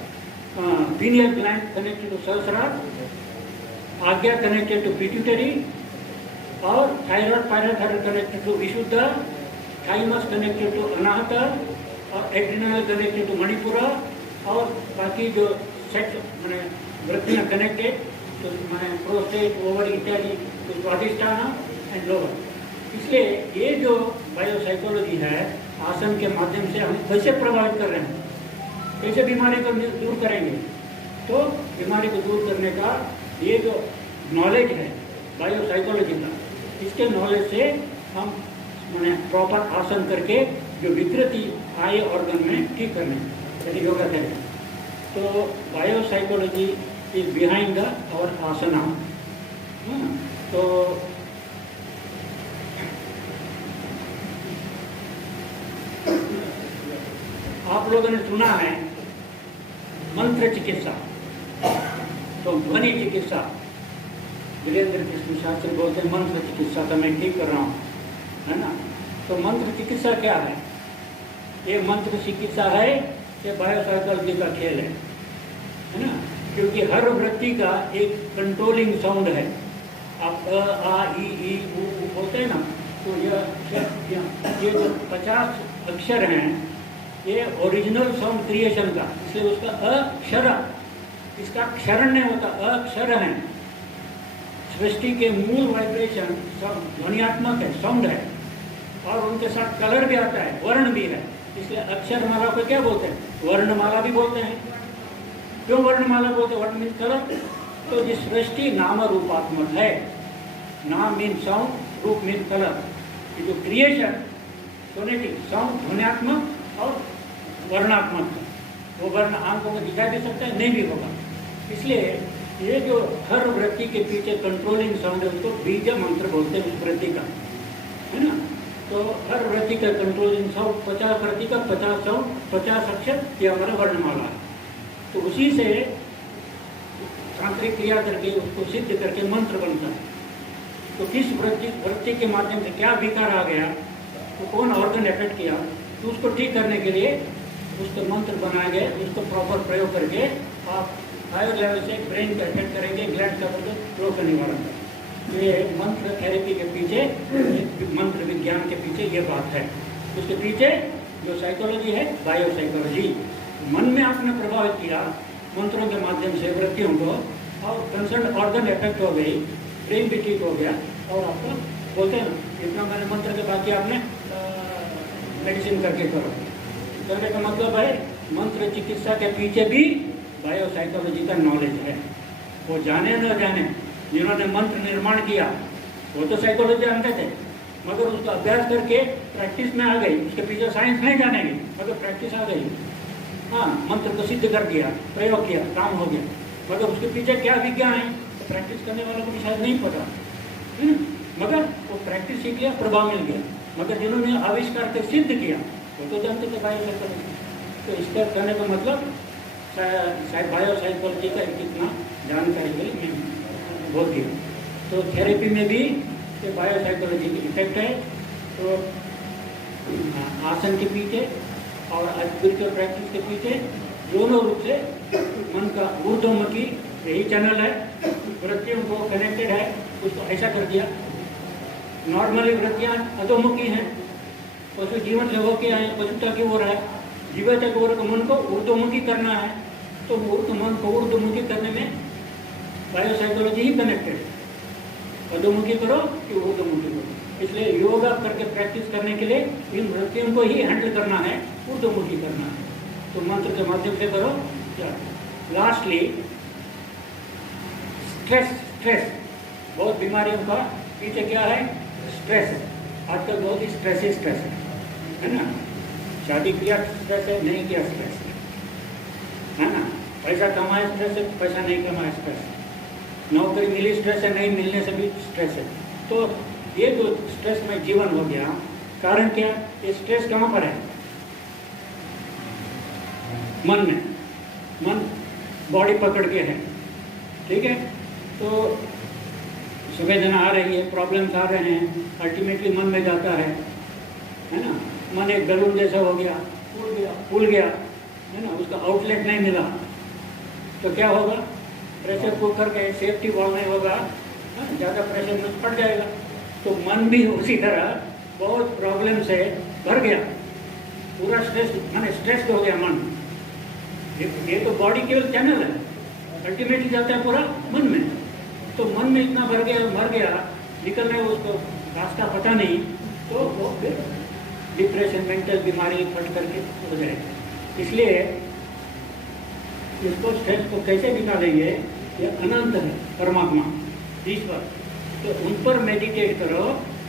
pineal gland connected to Sahasrara, Ajna connected to pituitary, और thyroid parathyroid connected to Vishuddha, thymus connected to Anahata, और एड्रिनल कनेक्टेड टू मणिपुरा, और बाकी जो सेक्स मैंने वृत्तियाँ कनेक्टेड, तो मैंने प्रोस्टेट, ओवर इत्यादि, तो स्वादिष्ठान एंड लोअर। इसलिए ये जो बायोसाइकोलॉजी है, आसन के माध्यम से हम कैसे प्रभावित कर रहे हैं, कैसे बीमारी को दूर करेंगे, तो बीमारी को दूर करने का ये जो नॉलेज है बायोसाइकोलॉजी का, इसके नॉलेज से हम मैंने प्रॉपर आसन करके जो विकृति आए ऑर्गन में ठीक करने, यदि योगा करें तो बायोसाइकोलॉजी इज बिहाइंड द और आसना। तो आप लोगों ने सुना है मंत्र चिकित्सा, तो ध्वनि चिकित्सा, वीरेंद्र कृष्ण शास्त्री बोलते हैं मंत्र चिकित्सा, तो मैं ठीक कर रहा हूँ, है ना। तो मंत्र चिकित्सा क्या है? ये मंत्र चिकित्सा है, ये बायोसाइकोलॉजी का खेल है ना। क्योंकि हर वृत्ति का एक कंट्रोलिंग साउंड है। आप अ आ ई उ बोलते हैं ना, तो ये जो 50 अक्षर हैं, ये ओरिजिनल साउंड क्रिएशन का, इसलिए उसका अक्षर, इसका क्षरण नहीं होता, अक्षर है। सृष्टि के मूल वाइब्रेशन ध्वनियात्मक है, साउंड है, और उनके साथ कलर भी आता है, वर्ण भी है। इसलिए अक्षरमाला को क्या बोलते हैं? वर्णमाला भी बोलते हैं। क्यों वर्णमाला बोलते हैं? वर्ण मीन कलर। तो जिस सृष्टि नाम रूपात्मक है, नाम मीन साउंड, रूप मीन कलर। ये जो क्रिएशन सोनेटिक साउंड ध्वनियात्मक और वर्णात्मक, वो वर्ण आंखों को दिखाई दे सकता है, नहीं भी होगा। इसलिए ये जो हर वृत्ति के पीछे कंट्रोलिंग साउंड है, उसको बीज मंत्र बोलते हैं उस वृत्ति का, है ना। तो हर वृत्ति का कंट्रोलिंग साउंड 50 वृत्ति का 50 साउंड, 50 अक्षर, ये हमारा वर्णमाला है। तो उसी से तांत्रिक क्रिया करके उसको सिद्ध करके मंत्र बनता है। तो किस वृत्ति के माध्यम से क्या विकार आ गया, तो कौन ऑर्गन अफेक्ट किया, तो उसको ठीक करने के लिए उसको मंत्र बनाए गए। उसको प्रॉपर प्रयोग करके आप हायर लेवल से ब्रेन का अफेक्ट करेंगे, ग्लैंड का रोग का निवारण करेंगे। तो ये मंत्र थेरेपी के पीछे, मंत्र विज्ञान के पीछे ये बात है। उसके पीछे जो साइकोलॉजी है, बायोसाइकोलॉजी। मन में आपने प्रभावित किया मंत्रों के माध्यम से वृत्तियों को, और कंसर्न ऑर्गन इफेक्ट हो गई, ब्रेन भी ठीक हो गया, और आपको बोलते हैं इतना मैंने मंत्र के बाकी आपने मेडिसिन करके करो। करने का मतलब है मंत्र चिकित्सा के पीछे भी बायोसाइकोलॉजी का नॉलेज है। वो जाने न जाने, जिन्होंने मंत्र निर्माण किया वो तो साइकोलॉजी जानते थे, मगर उसका अभ्यास करके प्रैक्टिस में आ गई। उसके पीछे साइंस नहीं जानेगी, मगर प्रैक्टिस आ गई। हाँ, मंत्र को सिद्ध कर दिया, प्रयोग किया, काम हो गया, मगर उसके पीछे क्या विज्ञान है तो प्रैक्टिस करने वालों को भी शायद नहीं पता, मगर वो प्रैक्टिस सीख लिया, प्रभाव मिल गया। मगर जिन्होंने आविष्कार के सिद्ध किया वो तो जानते थे बायोसाइकोलॉजी। तो इसका कहने का मतलब बायोसाइकोलॉजी का कितना जानकारी के लिए मैं बोल दिया। तो थेरेपी में भी बायोसाइकोलॉजी की इफेक्ट है। तो आसन के पीछे और स्पिरिचुअल प्रैक्टिस के पीछे दोनों रूप से मन का ऊर्ध्वमुखी यही चैनल है, वृत्तियों को कनेक्टेड है, उसको ऐसा कर दिया। नॉर्मली वृत्तियाँ अधोमुखी हैं, पशु जीवन से होके आए, पशुता की ओर है, जीवता की ओर मन को ऊर्ध्वमुखी करना है। तो मन को ऊर्ध्वमुखी करने में बायोसाइकोलॉजी ही कनेक्टेड है। अधोमुखी करो कि ऊर्ध्वमुखी करो, इसलिए योगा करके प्रैक्टिस करने के लिए इन वृत्तियों को ही हैंडल करना है, ऊर्ध्वमुखी करना है। तो मंत्र के माध्यम से करो। लास्टली स्ट्रेस बहुत बीमारियों का पीछे क्या है? स्ट्रेस है। आजकल बहुत ही स्ट्रेस है ना। शादी किया स्ट्रेस है, नहीं किया स्ट्रेस है ना। पैसा कमाए स्ट्रेस है, पैसा नहीं कमाए स्ट्रेस है। नौकरी मिली स्ट्रेस है, नहीं मिलने से भी स्ट्रेस है। तो ये जो स्ट्रेस में जीवन हो गया, कारण क्या? ये स्ट्रेस कहाँ पर है? मन में। मन बॉडी पकड़ के है, ठीक है। तो संवेदना आ रही है, प्रॉब्लम्स आ रहे हैं, अल्टीमेटली मन में जाता है ना। मन एक बलून जैसा हो गया, फूल गया है ना, उसका आउटलेट नहीं मिला तो क्या होगा? प्रेशर कुकर के सेफ्टी वॉल्व नहीं होगा, ज़्यादा प्रेशर में फट जाएगा। तो मन भी उसी तरह बहुत प्रॉब्लम से भर गया, पूरा स्ट्रेस, माने स्ट्रेस हो गया मन। ये तो बॉडी केवल चैनल है, अल्टीमेटली जाता है पूरा मन में। तो मन में इतना भर गया, मर गया, निकलने उसको रास्ता पता नहीं, तो वो फिर डिप्रेशन, मेंटल बीमारी फट करके हो जाएगी। इसलिए इसको स्ट्रेस को कैसे निकालेंगे? ये अनंत है परमात्मा, ईश्वर, तो उन पर मेडिटेट करो,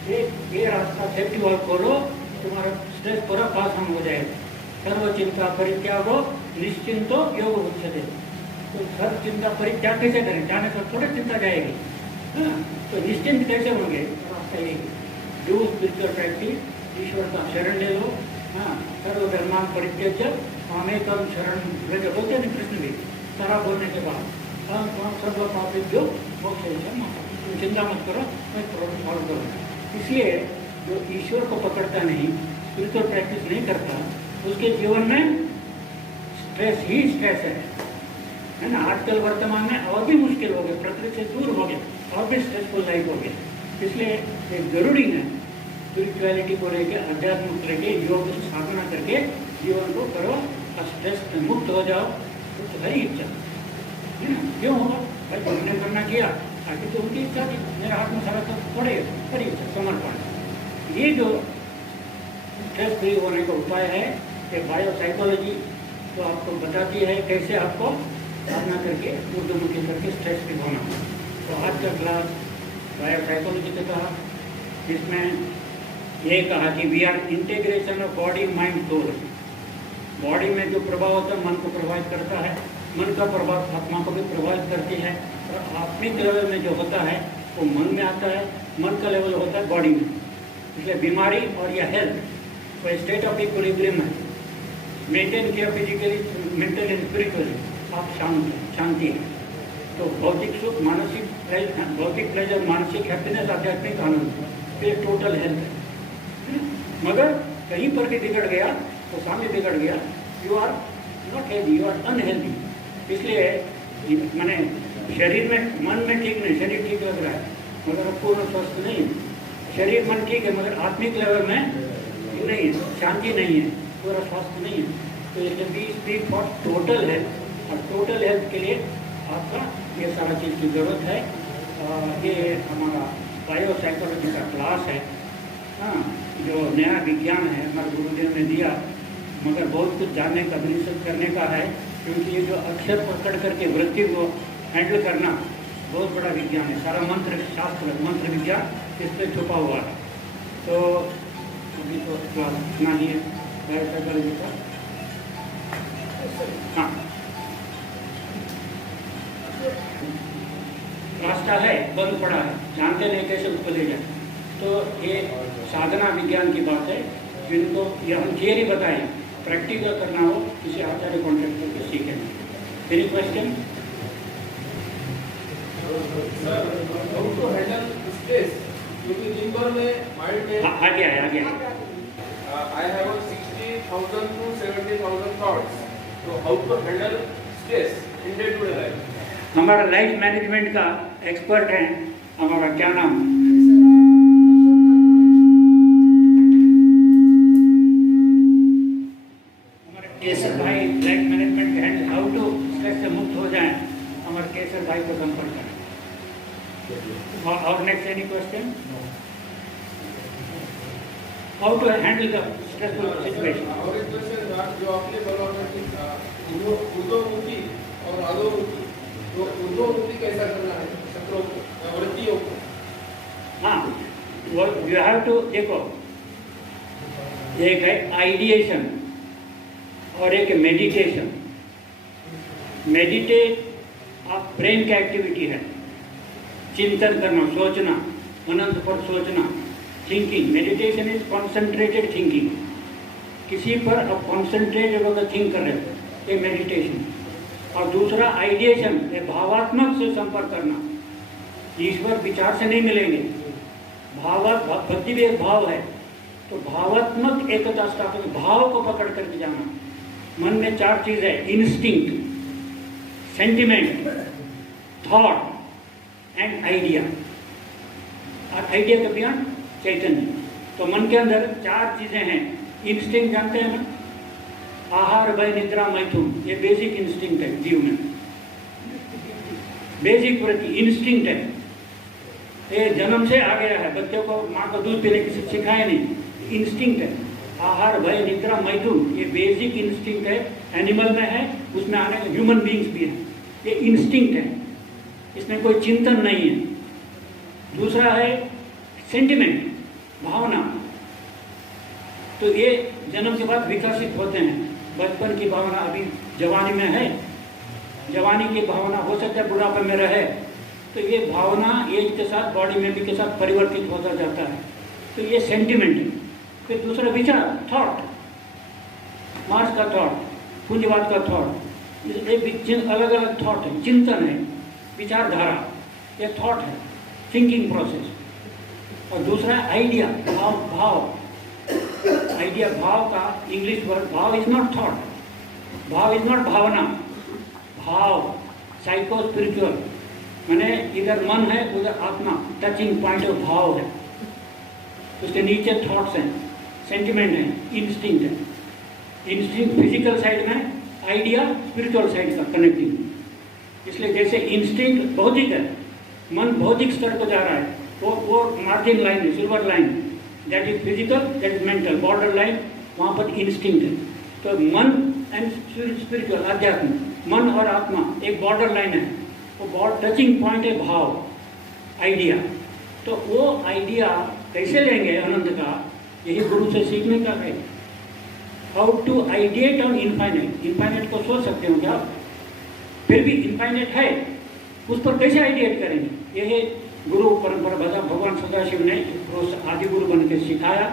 ये रास्ता सेफ्टी वॉल खोलो, तुम्हारा स्ट्रेस पूरा पास हम हो जाएगा। सर्व चिंता परित्यागो निश्चिंतो योग उच्यते। तो सर्व चिंता परित्याग कैसे करें? जाने पर थोड़ी चिंता जाएगी, हाँ, तो निश्चिंत कैसे होंगे? रास्ता यही, डू स्पिरिचुअल प्रैक्टिस, ईश्वर का शरण ले लो, हाँ, सर्व धर्मान परित्यज्य मामेकम शरण व्रज, बोलते हैं कृष्ण भी सारा बोलने के बाद, हम सर्व पापेभ्यो मोक्षयिष्यामि, तुम चिंता मत करो, मैं फॉलो करूँगा। इसलिए जो ईश्वर को पकड़ता नहीं, स्पिरिचुअल प्रैक्टिस नहीं करता, उसके जीवन में स्ट्रेस ही स्ट्रेस है ना। आजकल वर्तमान में और भी मुश्किल हो गए, प्रकृति से दूर हो गए, और भी स्ट्रेसफुल लाइफ हो गया। इसलिए एक जरूरी है स्पिरिचुअलिटी को लेकर, अध्यात्म को लेकर योग साधना करके जीवन को करो, स्ट्रेस से मुक्त हो जाओ, तो हरी इच्छा है ना। क्यों होगा भाई? हमने करना किया, आगे तो उनकी इच्छा थी, मेरे हाथ में सारा सब पड़े, हरी इच्छा, समर्पण। ये जो स्ट्रेस फ्री होने का उपाय है, ये बायो साइकोलॉजी तो आपको बताती है कैसे आपको साधना करके ऊर्ध्वमुखी करके स्ट्रेस फ्री होना। तो आज का क्लास बायो साइकोलॉजी का था, जिसमें ये कहा कि we are integration of body mind soul. Body में जो प्रभाव होता है मन को प्रभावित करता है, मन का प्रभाव आत्मा को भी प्रभावित करती है, और आत्मिक लेवल में जो होता है वो मन में आता है, मन का लेवल होता है बॉडी में। इसलिए बीमारी और या हेल्थ कोई स्टेट ऑफ इक्विलिब्रियम है, मेंटेन किया फिजिकली, मेंटली एंड स्पिरिचुअली, आप शांति है। तो भौतिक सुख, मानसिक भौतिक प्लेजर, मानसिक हैप्पीनेस, आध्यात्मिक आनंद, ये टोटल हेल्थ है। मगर कहीं पर भी बिगड़ गया तो सामने बिगड़ गया, you are not healthy, you are unhealthy. इसलिए मैंने शरीर में, मन में ठीक नहीं, शरीर ठीक लग रहा है मगर पूर्ण स्वस्थ नहीं है। शरीर मन ठीक है मगर आत्मिक लेवल में नहीं है, शांति नहीं है, पूरा स्वास्थ्य नहीं है। तो ये जब भी स्पीक फॉर टोटल हेल्थ, और टोटल हेल्थ के लिए आपका ये सारा चीज़ की ज़रूरत है। ये हमारा बायो साइकोलॉजी का क्लास है, हाँ, जो नया विज्ञान है हमारे गुरुदेव ने दिया, मगर बहुत कुछ जानने का, रिसर्च करने का है, क्योंकि ये जो अक्षर पकड़ करके वृत्ति को हैंडल करना बहुत बड़ा विज्ञान है। सारा मंत्र शास्त्र, मंत्र विज्ञान इस पर छुपा हुआ है। तो अभी तो क्लास इतना ही है बायो साइकोलॉजी का। हाँ, रास्ता है, बंद पड़ा है, जानते नहीं कैसे उसको ले जाए। तो ये साधना विज्ञान की बात है, जिनको ये हम थियरी बताएं, प्रैक्टिकल करना हो किसी आचार्य कॉन्टेक्ट करके सीखेंगे। Any question? क्योंकि दिन भर में माइंड में आ गया है। आई हैव 60,000 to 70,000 thoughts, तो how to handle stress in day to day life? हमारा लाइफ मैनेजमेंट का एक्सपर्ट है, हमारा क्या नाम, हमारे केसर भाई, लाइफ मैनेजमेंट के हैंडल, हाउ टू स्ट्रेस से मुक्त हो जाए, हमारे केसर भाई को संपर्क करें। और next any question? How to handle the stressful situation? और एक क्वेश्चन जो आपने बोला था कि ऊर्ध्वमुखी और अधोमुखी, तो ऊर्ध्वमुखी कैसा करना है शत्रुओं को, वृत्तियों को? हाँ, वो यू हैव टू, देखो एक है आइडिएशन और एक है मेडिटेशन। मेडिटेट आप ब्रेन की एक्टिविटी है, चिंतन करना, सोचना, अनंत पर सोचना, thinking. Meditation is concentrated thinking, किसी पर आप कॉन्सेंट्रेट होकर थिंक कर रहे हो, ये मेडिटेशन। और दूसरा आइडिएशन है, भावात्मक से संपर्क करना। ईश्वर विचार से नहीं मिलेंगे, भक्ति भी एक भाव है, तो भावात्मक एकता स्थापित, भाव को पकड़ करके जाना। मन में चार चीज है, instinct, sentiment, thought and idea. और आइडिया का बियॉन्ड चैतन्य। तो मन के अंदर चार चीजें हैं। इंस्टिंक्ट जानते हैं ना, आहार, भय, निद्रा, मैथुन, ये बेसिक इंस्टिंक्ट है जीव में। बेसिक वृत्ति इंस्टिंक्ट है, ये जन्म से आ गया है। बच्चों को माँ को दूध पीने किसी सिखाया नहीं, इंस्टिंक्ट है। आहार, भय, निद्रा, मैथुन, ये बेसिक इंस्टिंक्ट है, एनिमल में है, उसमें आने ह्यूमन बीइंग्स भी है। ये इंस्टिंक्ट है, इसमें कोई चिंतन नहीं है। दूसरा है सेंटिमेंट, भावना। तो ये जन्म के बाद विकसित होते हैं। बचपन की भावना अभी जवानी में है, जवानी की भावना हो सकता है बुढ़ापे में रहे, तो ये भावना एज के साथ बॉडी में भी के साथ परिवर्तित होता जाता है। तो ये सेंटिमेंट है। फिर दूसरा विचार, थॉट, मार्स का थॉट, पूंजवाद का थॉट, ये अलग अलग थॉट है, चिंतन है, विचारधारा, ये थॉट है, थिंकिंग प्रोसेस। और दूसरा आइडिया, भाव, भाव, आइडिया, भाव का इंग्लिश वर्ड, भाव इज नॉट थॉट, भाव इज नॉट भावना, भाव साइको स्पिरिचुअल, माने इधर मन है उधर आत्मा, टचिंग पॉइंट ऑफ भाव है। उसके नीचे थॉट्स हैं, सेंटिमेंट है, इंस्टिंक्ट है। इंस्टिंक्ट फिजिकल साइड में, आइडिया स्पिरिचुअल साइड का कनेक्टिंग। इसलिए जैसे इंस्टिंक्ट भौतिक है, मन भौतिक स्तर को जा रहा है, वो मार्जिन लाइन है, silver line, that is physical, that is mental, border line, वहाँ पर इंस्टिंक्ट है। तो मन एंड स्पिरिचुअल, आध्यात्म, मन और आत्मा एक बॉर्डर लाइन है, वो टचिंग पॉइंट है भाव, आइडिया। तो वो आइडिया कैसे लेंगे अनंत का, यही गुरु से सीखने का है। How to ideate on infinite, infinite को सोच सकते हो क्या, फिर भी इनफाइनाइट है, उस पर कैसे आइडिएट करेंगे। यही गुरु परंपरा भगवान सदाशिव ने आदि गुरु बन के सिखाया,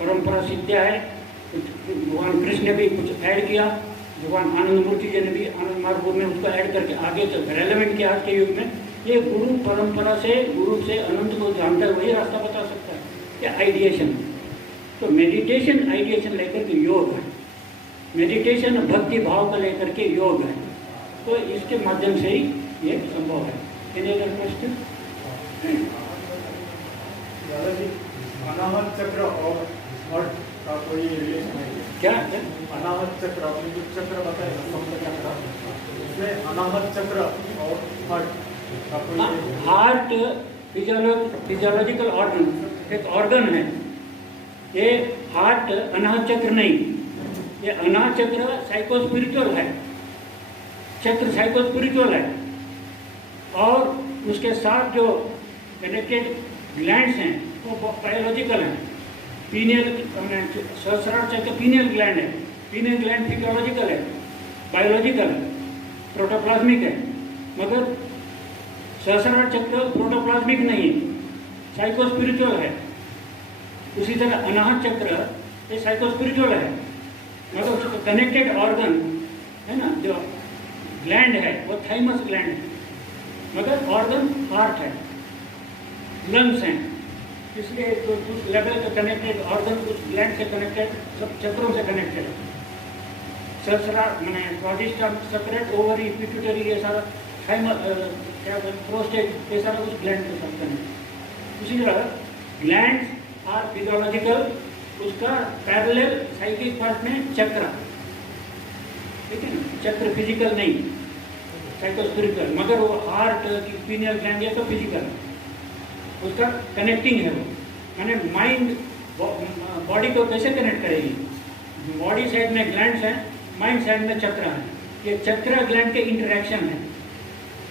परंपरा सिद्ध है। भगवान कृष्ण ने भी कुछ ऐड किया, भगवान आनंद मूर्ति जी ने भी आनंद मार्ग में उसको ऐड करके आगे तक रेलेवेंट किया आज के युग में। ये गुरु परंपरा से, गुरु से अनंत को जानता है, वही रास्ता बता सकता है। ये आइडिएशन, तो मेडिटेशन आइडिएशन लेकर के योग है, मेडिटेशन भक्ति भाव को लेकर के योग है। तो इसके माध्यम से ही ये संभव है। क्वेश्चन, दादाजी, अनाहत चक्र और हर्ट का कोई रिलेशन है क्या? अनाहत चक्र, आपने जो चक्र बताया ना, सप्त चक्र, उसमें अनाहत चक्र और हर्ट का कोई हार्ट फिजियोलॉजिकल ऑर्गन, एक ऑर्गन है। ये हार्ट अनाहत चक्र नहीं, ये अनाहत चक्र साइको स्पिरिचुअल है, चक्र साइको स्पिरिचुअल है। और उसके साथ जो कनेक्टेड ग्लैंड्स हैं वो बायोलॉजिकल हैं। पीनियल, सहस्रार चक्र पीनियल ग्लैंड है, पीनियल ग्लैंड फिजियोलॉजिकल है, बायोलॉजिकल है, प्रोटोप्लाज्मिक है। मगर सहस्रार चक्र प्रोटोप्लाज्मिक नहीं है, साइको स्पिरिचुअल है। उसी तरह अनाहत चक्र ये साइको स्पिरिचुअल है, मगर उसका कनेक्टेड ऑर्गन है ना, जो ग्लैंड है वो थाइमस ग्लैंड है, मगर ऑर्गन हार्ट है, लंग्स हैं। इसलिए तो उस लेवल का कनेक्टेड ऑर्गन उस ग्लैंड से कनेक्टेड, सब चक्रों से कनेक्टेड है। सहस्रार मैंने स्वादिष्टान, सेक्रेट, ओवरी, पिट्यूटरी, ये सारा थाइमस, क्या प्रोस्टेट, ये सारा उस ग्लैंड के साथ कनेक्ट। उसी तरह ग्लैंड्स आर फिजियोलॉजिकल, उसका पैरेलल साइकिक पार्ट में चक्र, ठीक है ना, चक्र फिजिकल नहीं, साइको स्पिरिचुअल, मगर वो हार्ट की पीनियल ग्लैंड ये तो फिजिकल है, उसका कनेक्टिंग है वो। मैंने माइंड बॉडी को कैसे कनेक्ट करेगी, बॉडी साइड में ग्लैंड्स हैं, माइंड साइड में चक्र है, ये चक्र ग्लैंड के इंटरेक्शन है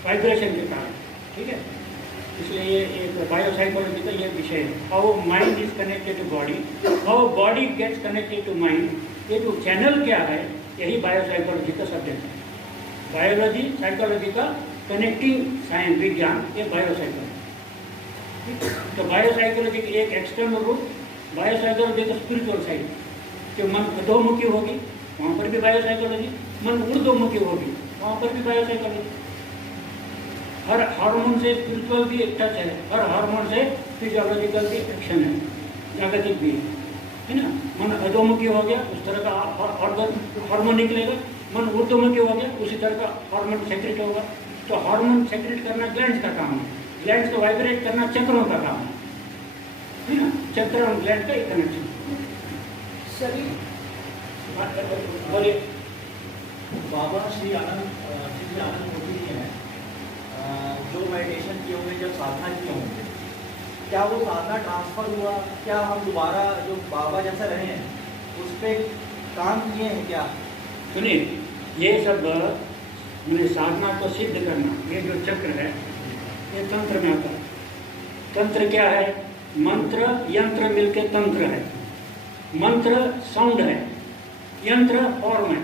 वाइब्रेशन के कारण, ठीक है। इसलिए ये एक बायोसाइकोलॉजी का ये विषय है, how mind is connected to body, how body gets connected to mind. ये जो चैनल क्या है, यही बायोसाइकोलॉजी का सब्जेक्ट है। बायोलॉजी साइकोलॉजी का कनेक्टिंग साइंस, विज्ञान, ये बायोसाइकोलॉजी। तो बायोसाइकोलॉजी की एक एक्सटर्नल रूप, बायोसाइकोलॉजी का स्पिरिचुअल साइड, जो मन अधोमुखी होगी वहाँ पर भी बायोसाइकोलॉजी, मन ऊर्ध्वमुखी होगी वहाँ पर भी बायोसाइकोलॉजी। हर हार्मोन से स्पिरिचुअल भी एक टच है, हर हार्मोन से फिजियोलॉजिकल भी एक्शन है, जागतिक भी है ना। मन अधोमुखी हो गया, उस तरह का ऑर्गन हार्मोन निकलेगा, मन ऊर्ध्वमुखी हो गया, उसी तरह का हार्मोन सेक्रेट होगा। तो हार्मोन सेक्रेट करना ग्लैंड्स का काम है, ग्लैंड्स को वाइब्रेट करना चक्रों का काम है ना, चक्र और ग्लैंड का एक कनेक्शन। शरीर बोलिए। बाबा श्री आनंद मोदी जी हैं, जो मेडिटेशन किए होंगे, जब साधना किए होंगे, क्या वो साधना ट्रांसफर हुआ? क्या हम दोबारा जो बाबा जैसा रहे हैं उस पर काम किए हैं क्या? सुनिए, ये सब मैंने साधना को सिद्ध करना, ये जो चक्र है ये तंत्र में आता है। तंत्र क्या है? मंत्र यंत्र मिलके तंत्र है। मंत्र साउंड है, यंत्र फॉर्म है।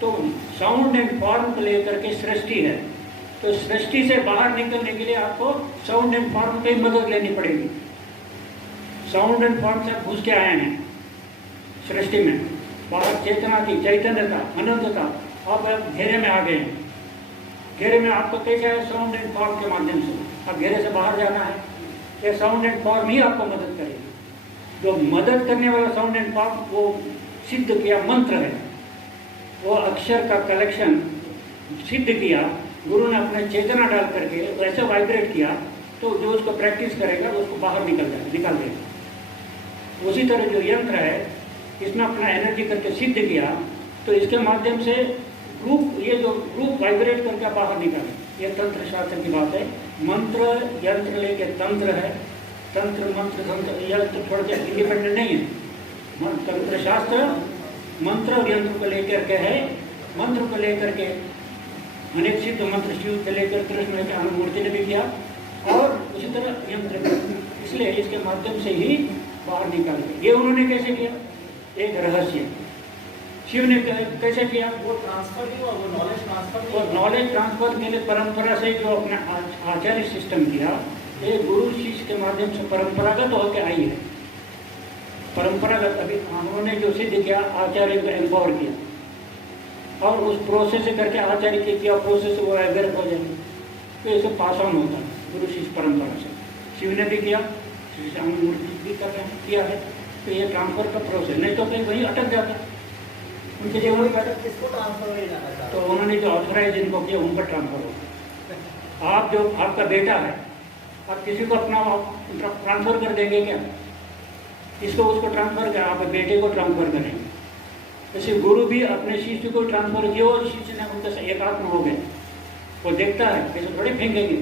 तो साउंड एंड फॉर्म को लेकर के सृष्टि है। तो सृष्टि से बाहर निकलने के लिए आपको साउंड एंड फॉर्म की मदद लेनी पड़ेगी। साउंड एंड फॉर्म से घुस के आए हैं सृष्टि में, बाहर चेतना थी, चैतन्य था, अनंत था, अब आप घेरे में आ गए हैं। घेरे में आपको कैसे है? साउंड एंड फॉर्म के माध्यम से। अब घेरे से बाहर जाना है, ये साउंड एंड फॉर्म ही आपको मदद करेगी। जो मदद करने वाला साउंड एंड फॉर्म वो सिद्ध किया मंत्र है, वो अक्षर का कलेक्शन सिद्ध किया गुरु ने अपने चेतना डाल करके वैसे वाइब्रेट किया, तो जो उसको प्रैक्टिस करेगा उसको बाहर निकाल देगा। उसी तरह जो यंत्र है, इसने अपना एनर्जी करके सिद्ध किया, तो इसके माध्यम से रूप, ये जो रूप वाइब्रेट करके बाहर निकाले, ये तंत्र शास्त्र की बात है। मंत्र यंत्र लेके तंत्र है, तंत्र मंत्र तंत्र, यंत्र थोड़ा सा इंडिपेंडेंट नहीं है। तंत्र शास्त्र मंत्र और यंत्र को लेकर के है। मंत्र को लेकर के अनेक सिद्ध मंत्र शिव से लेकर कृष्ण के अनुमूर्ति ने भी किया, और उसी तरह यंत्र भी। इसलिए इसके माध्यम से ही बाहर निकाले। ये उन्होंने कैसे किया? एक रहस्य। शिव ने कैसे किया? वो ट्रांसफर नहीं हुआ, वो नॉलेज ट्रांसफर नहीं और हुआ। नॉलेज ट्रांसफर के लिए परंपरा से जो अपना आचार्य सिस्टम किया, ये गुरु शिष्य के माध्यम से परंपरागत होकर आई है। परंपरागत अभी उन्होंने जो सिद्ध किया, आचार्य को एम्पावर किया, और उस प्रोसेस से करके आचार्य के किया प्रोसेस वो एग्रेट हो जाएंगे। तो ये सब पास ऑन होता है गुरु शिष्य परंपरा से। शिव ने भी किया, मूर्ति भी किया है। तो ये ट्रांसफर का प्रोसेस, नहीं तो कहीं वहीं अटक जाता उनके जीवन में। किसको ट्रांसफर नहीं जाना चाहता? तो उन्होंने जो ऑथराइज जिनको किया उन पर ट्रांसफर होगा। आप जो आपका बेटा है, आप किसी को अपना ट्रांसफर कर देंगे क्या? इसको उसको ट्रांसफर कर, आप बेटे को ट्रांसफर करेंगे। जैसे गुरु भी अपने शिष्य को ट्रांसफर किया, और शिष्य ने उनके से एकात्म हो गए। वो देखता है, ऐसे थोड़ी फेंकेंगे।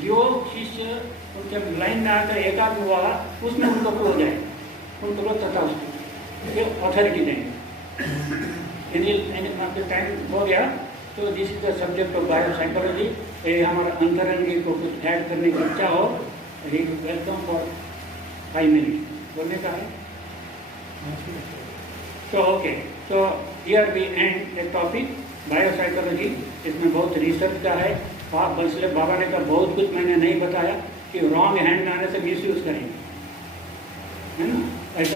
जो शिष्य उनके लाइन में आकर एकात्म हुआ, उसमें उनको हो जाए, उनको तथा उसको अथॉरिटी देंगे। आपका टाइम हो गया, तो this is the subject of biopsychology. ये हमारा अंतरंगी को कुछ ऐड करने की इच्छा हो, वेलकम फॉर 5 मिनट बोलने का है। तो ओके, तो here we end a topic biopsychology. इसमें बहुत रिसर्च का है। बंसले बाबा ने कहा बहुत कुछ मैंने नहीं बताया कि रॉन्ग हैंड में आने से मिसयूज करेंगे, है ना? ऐसा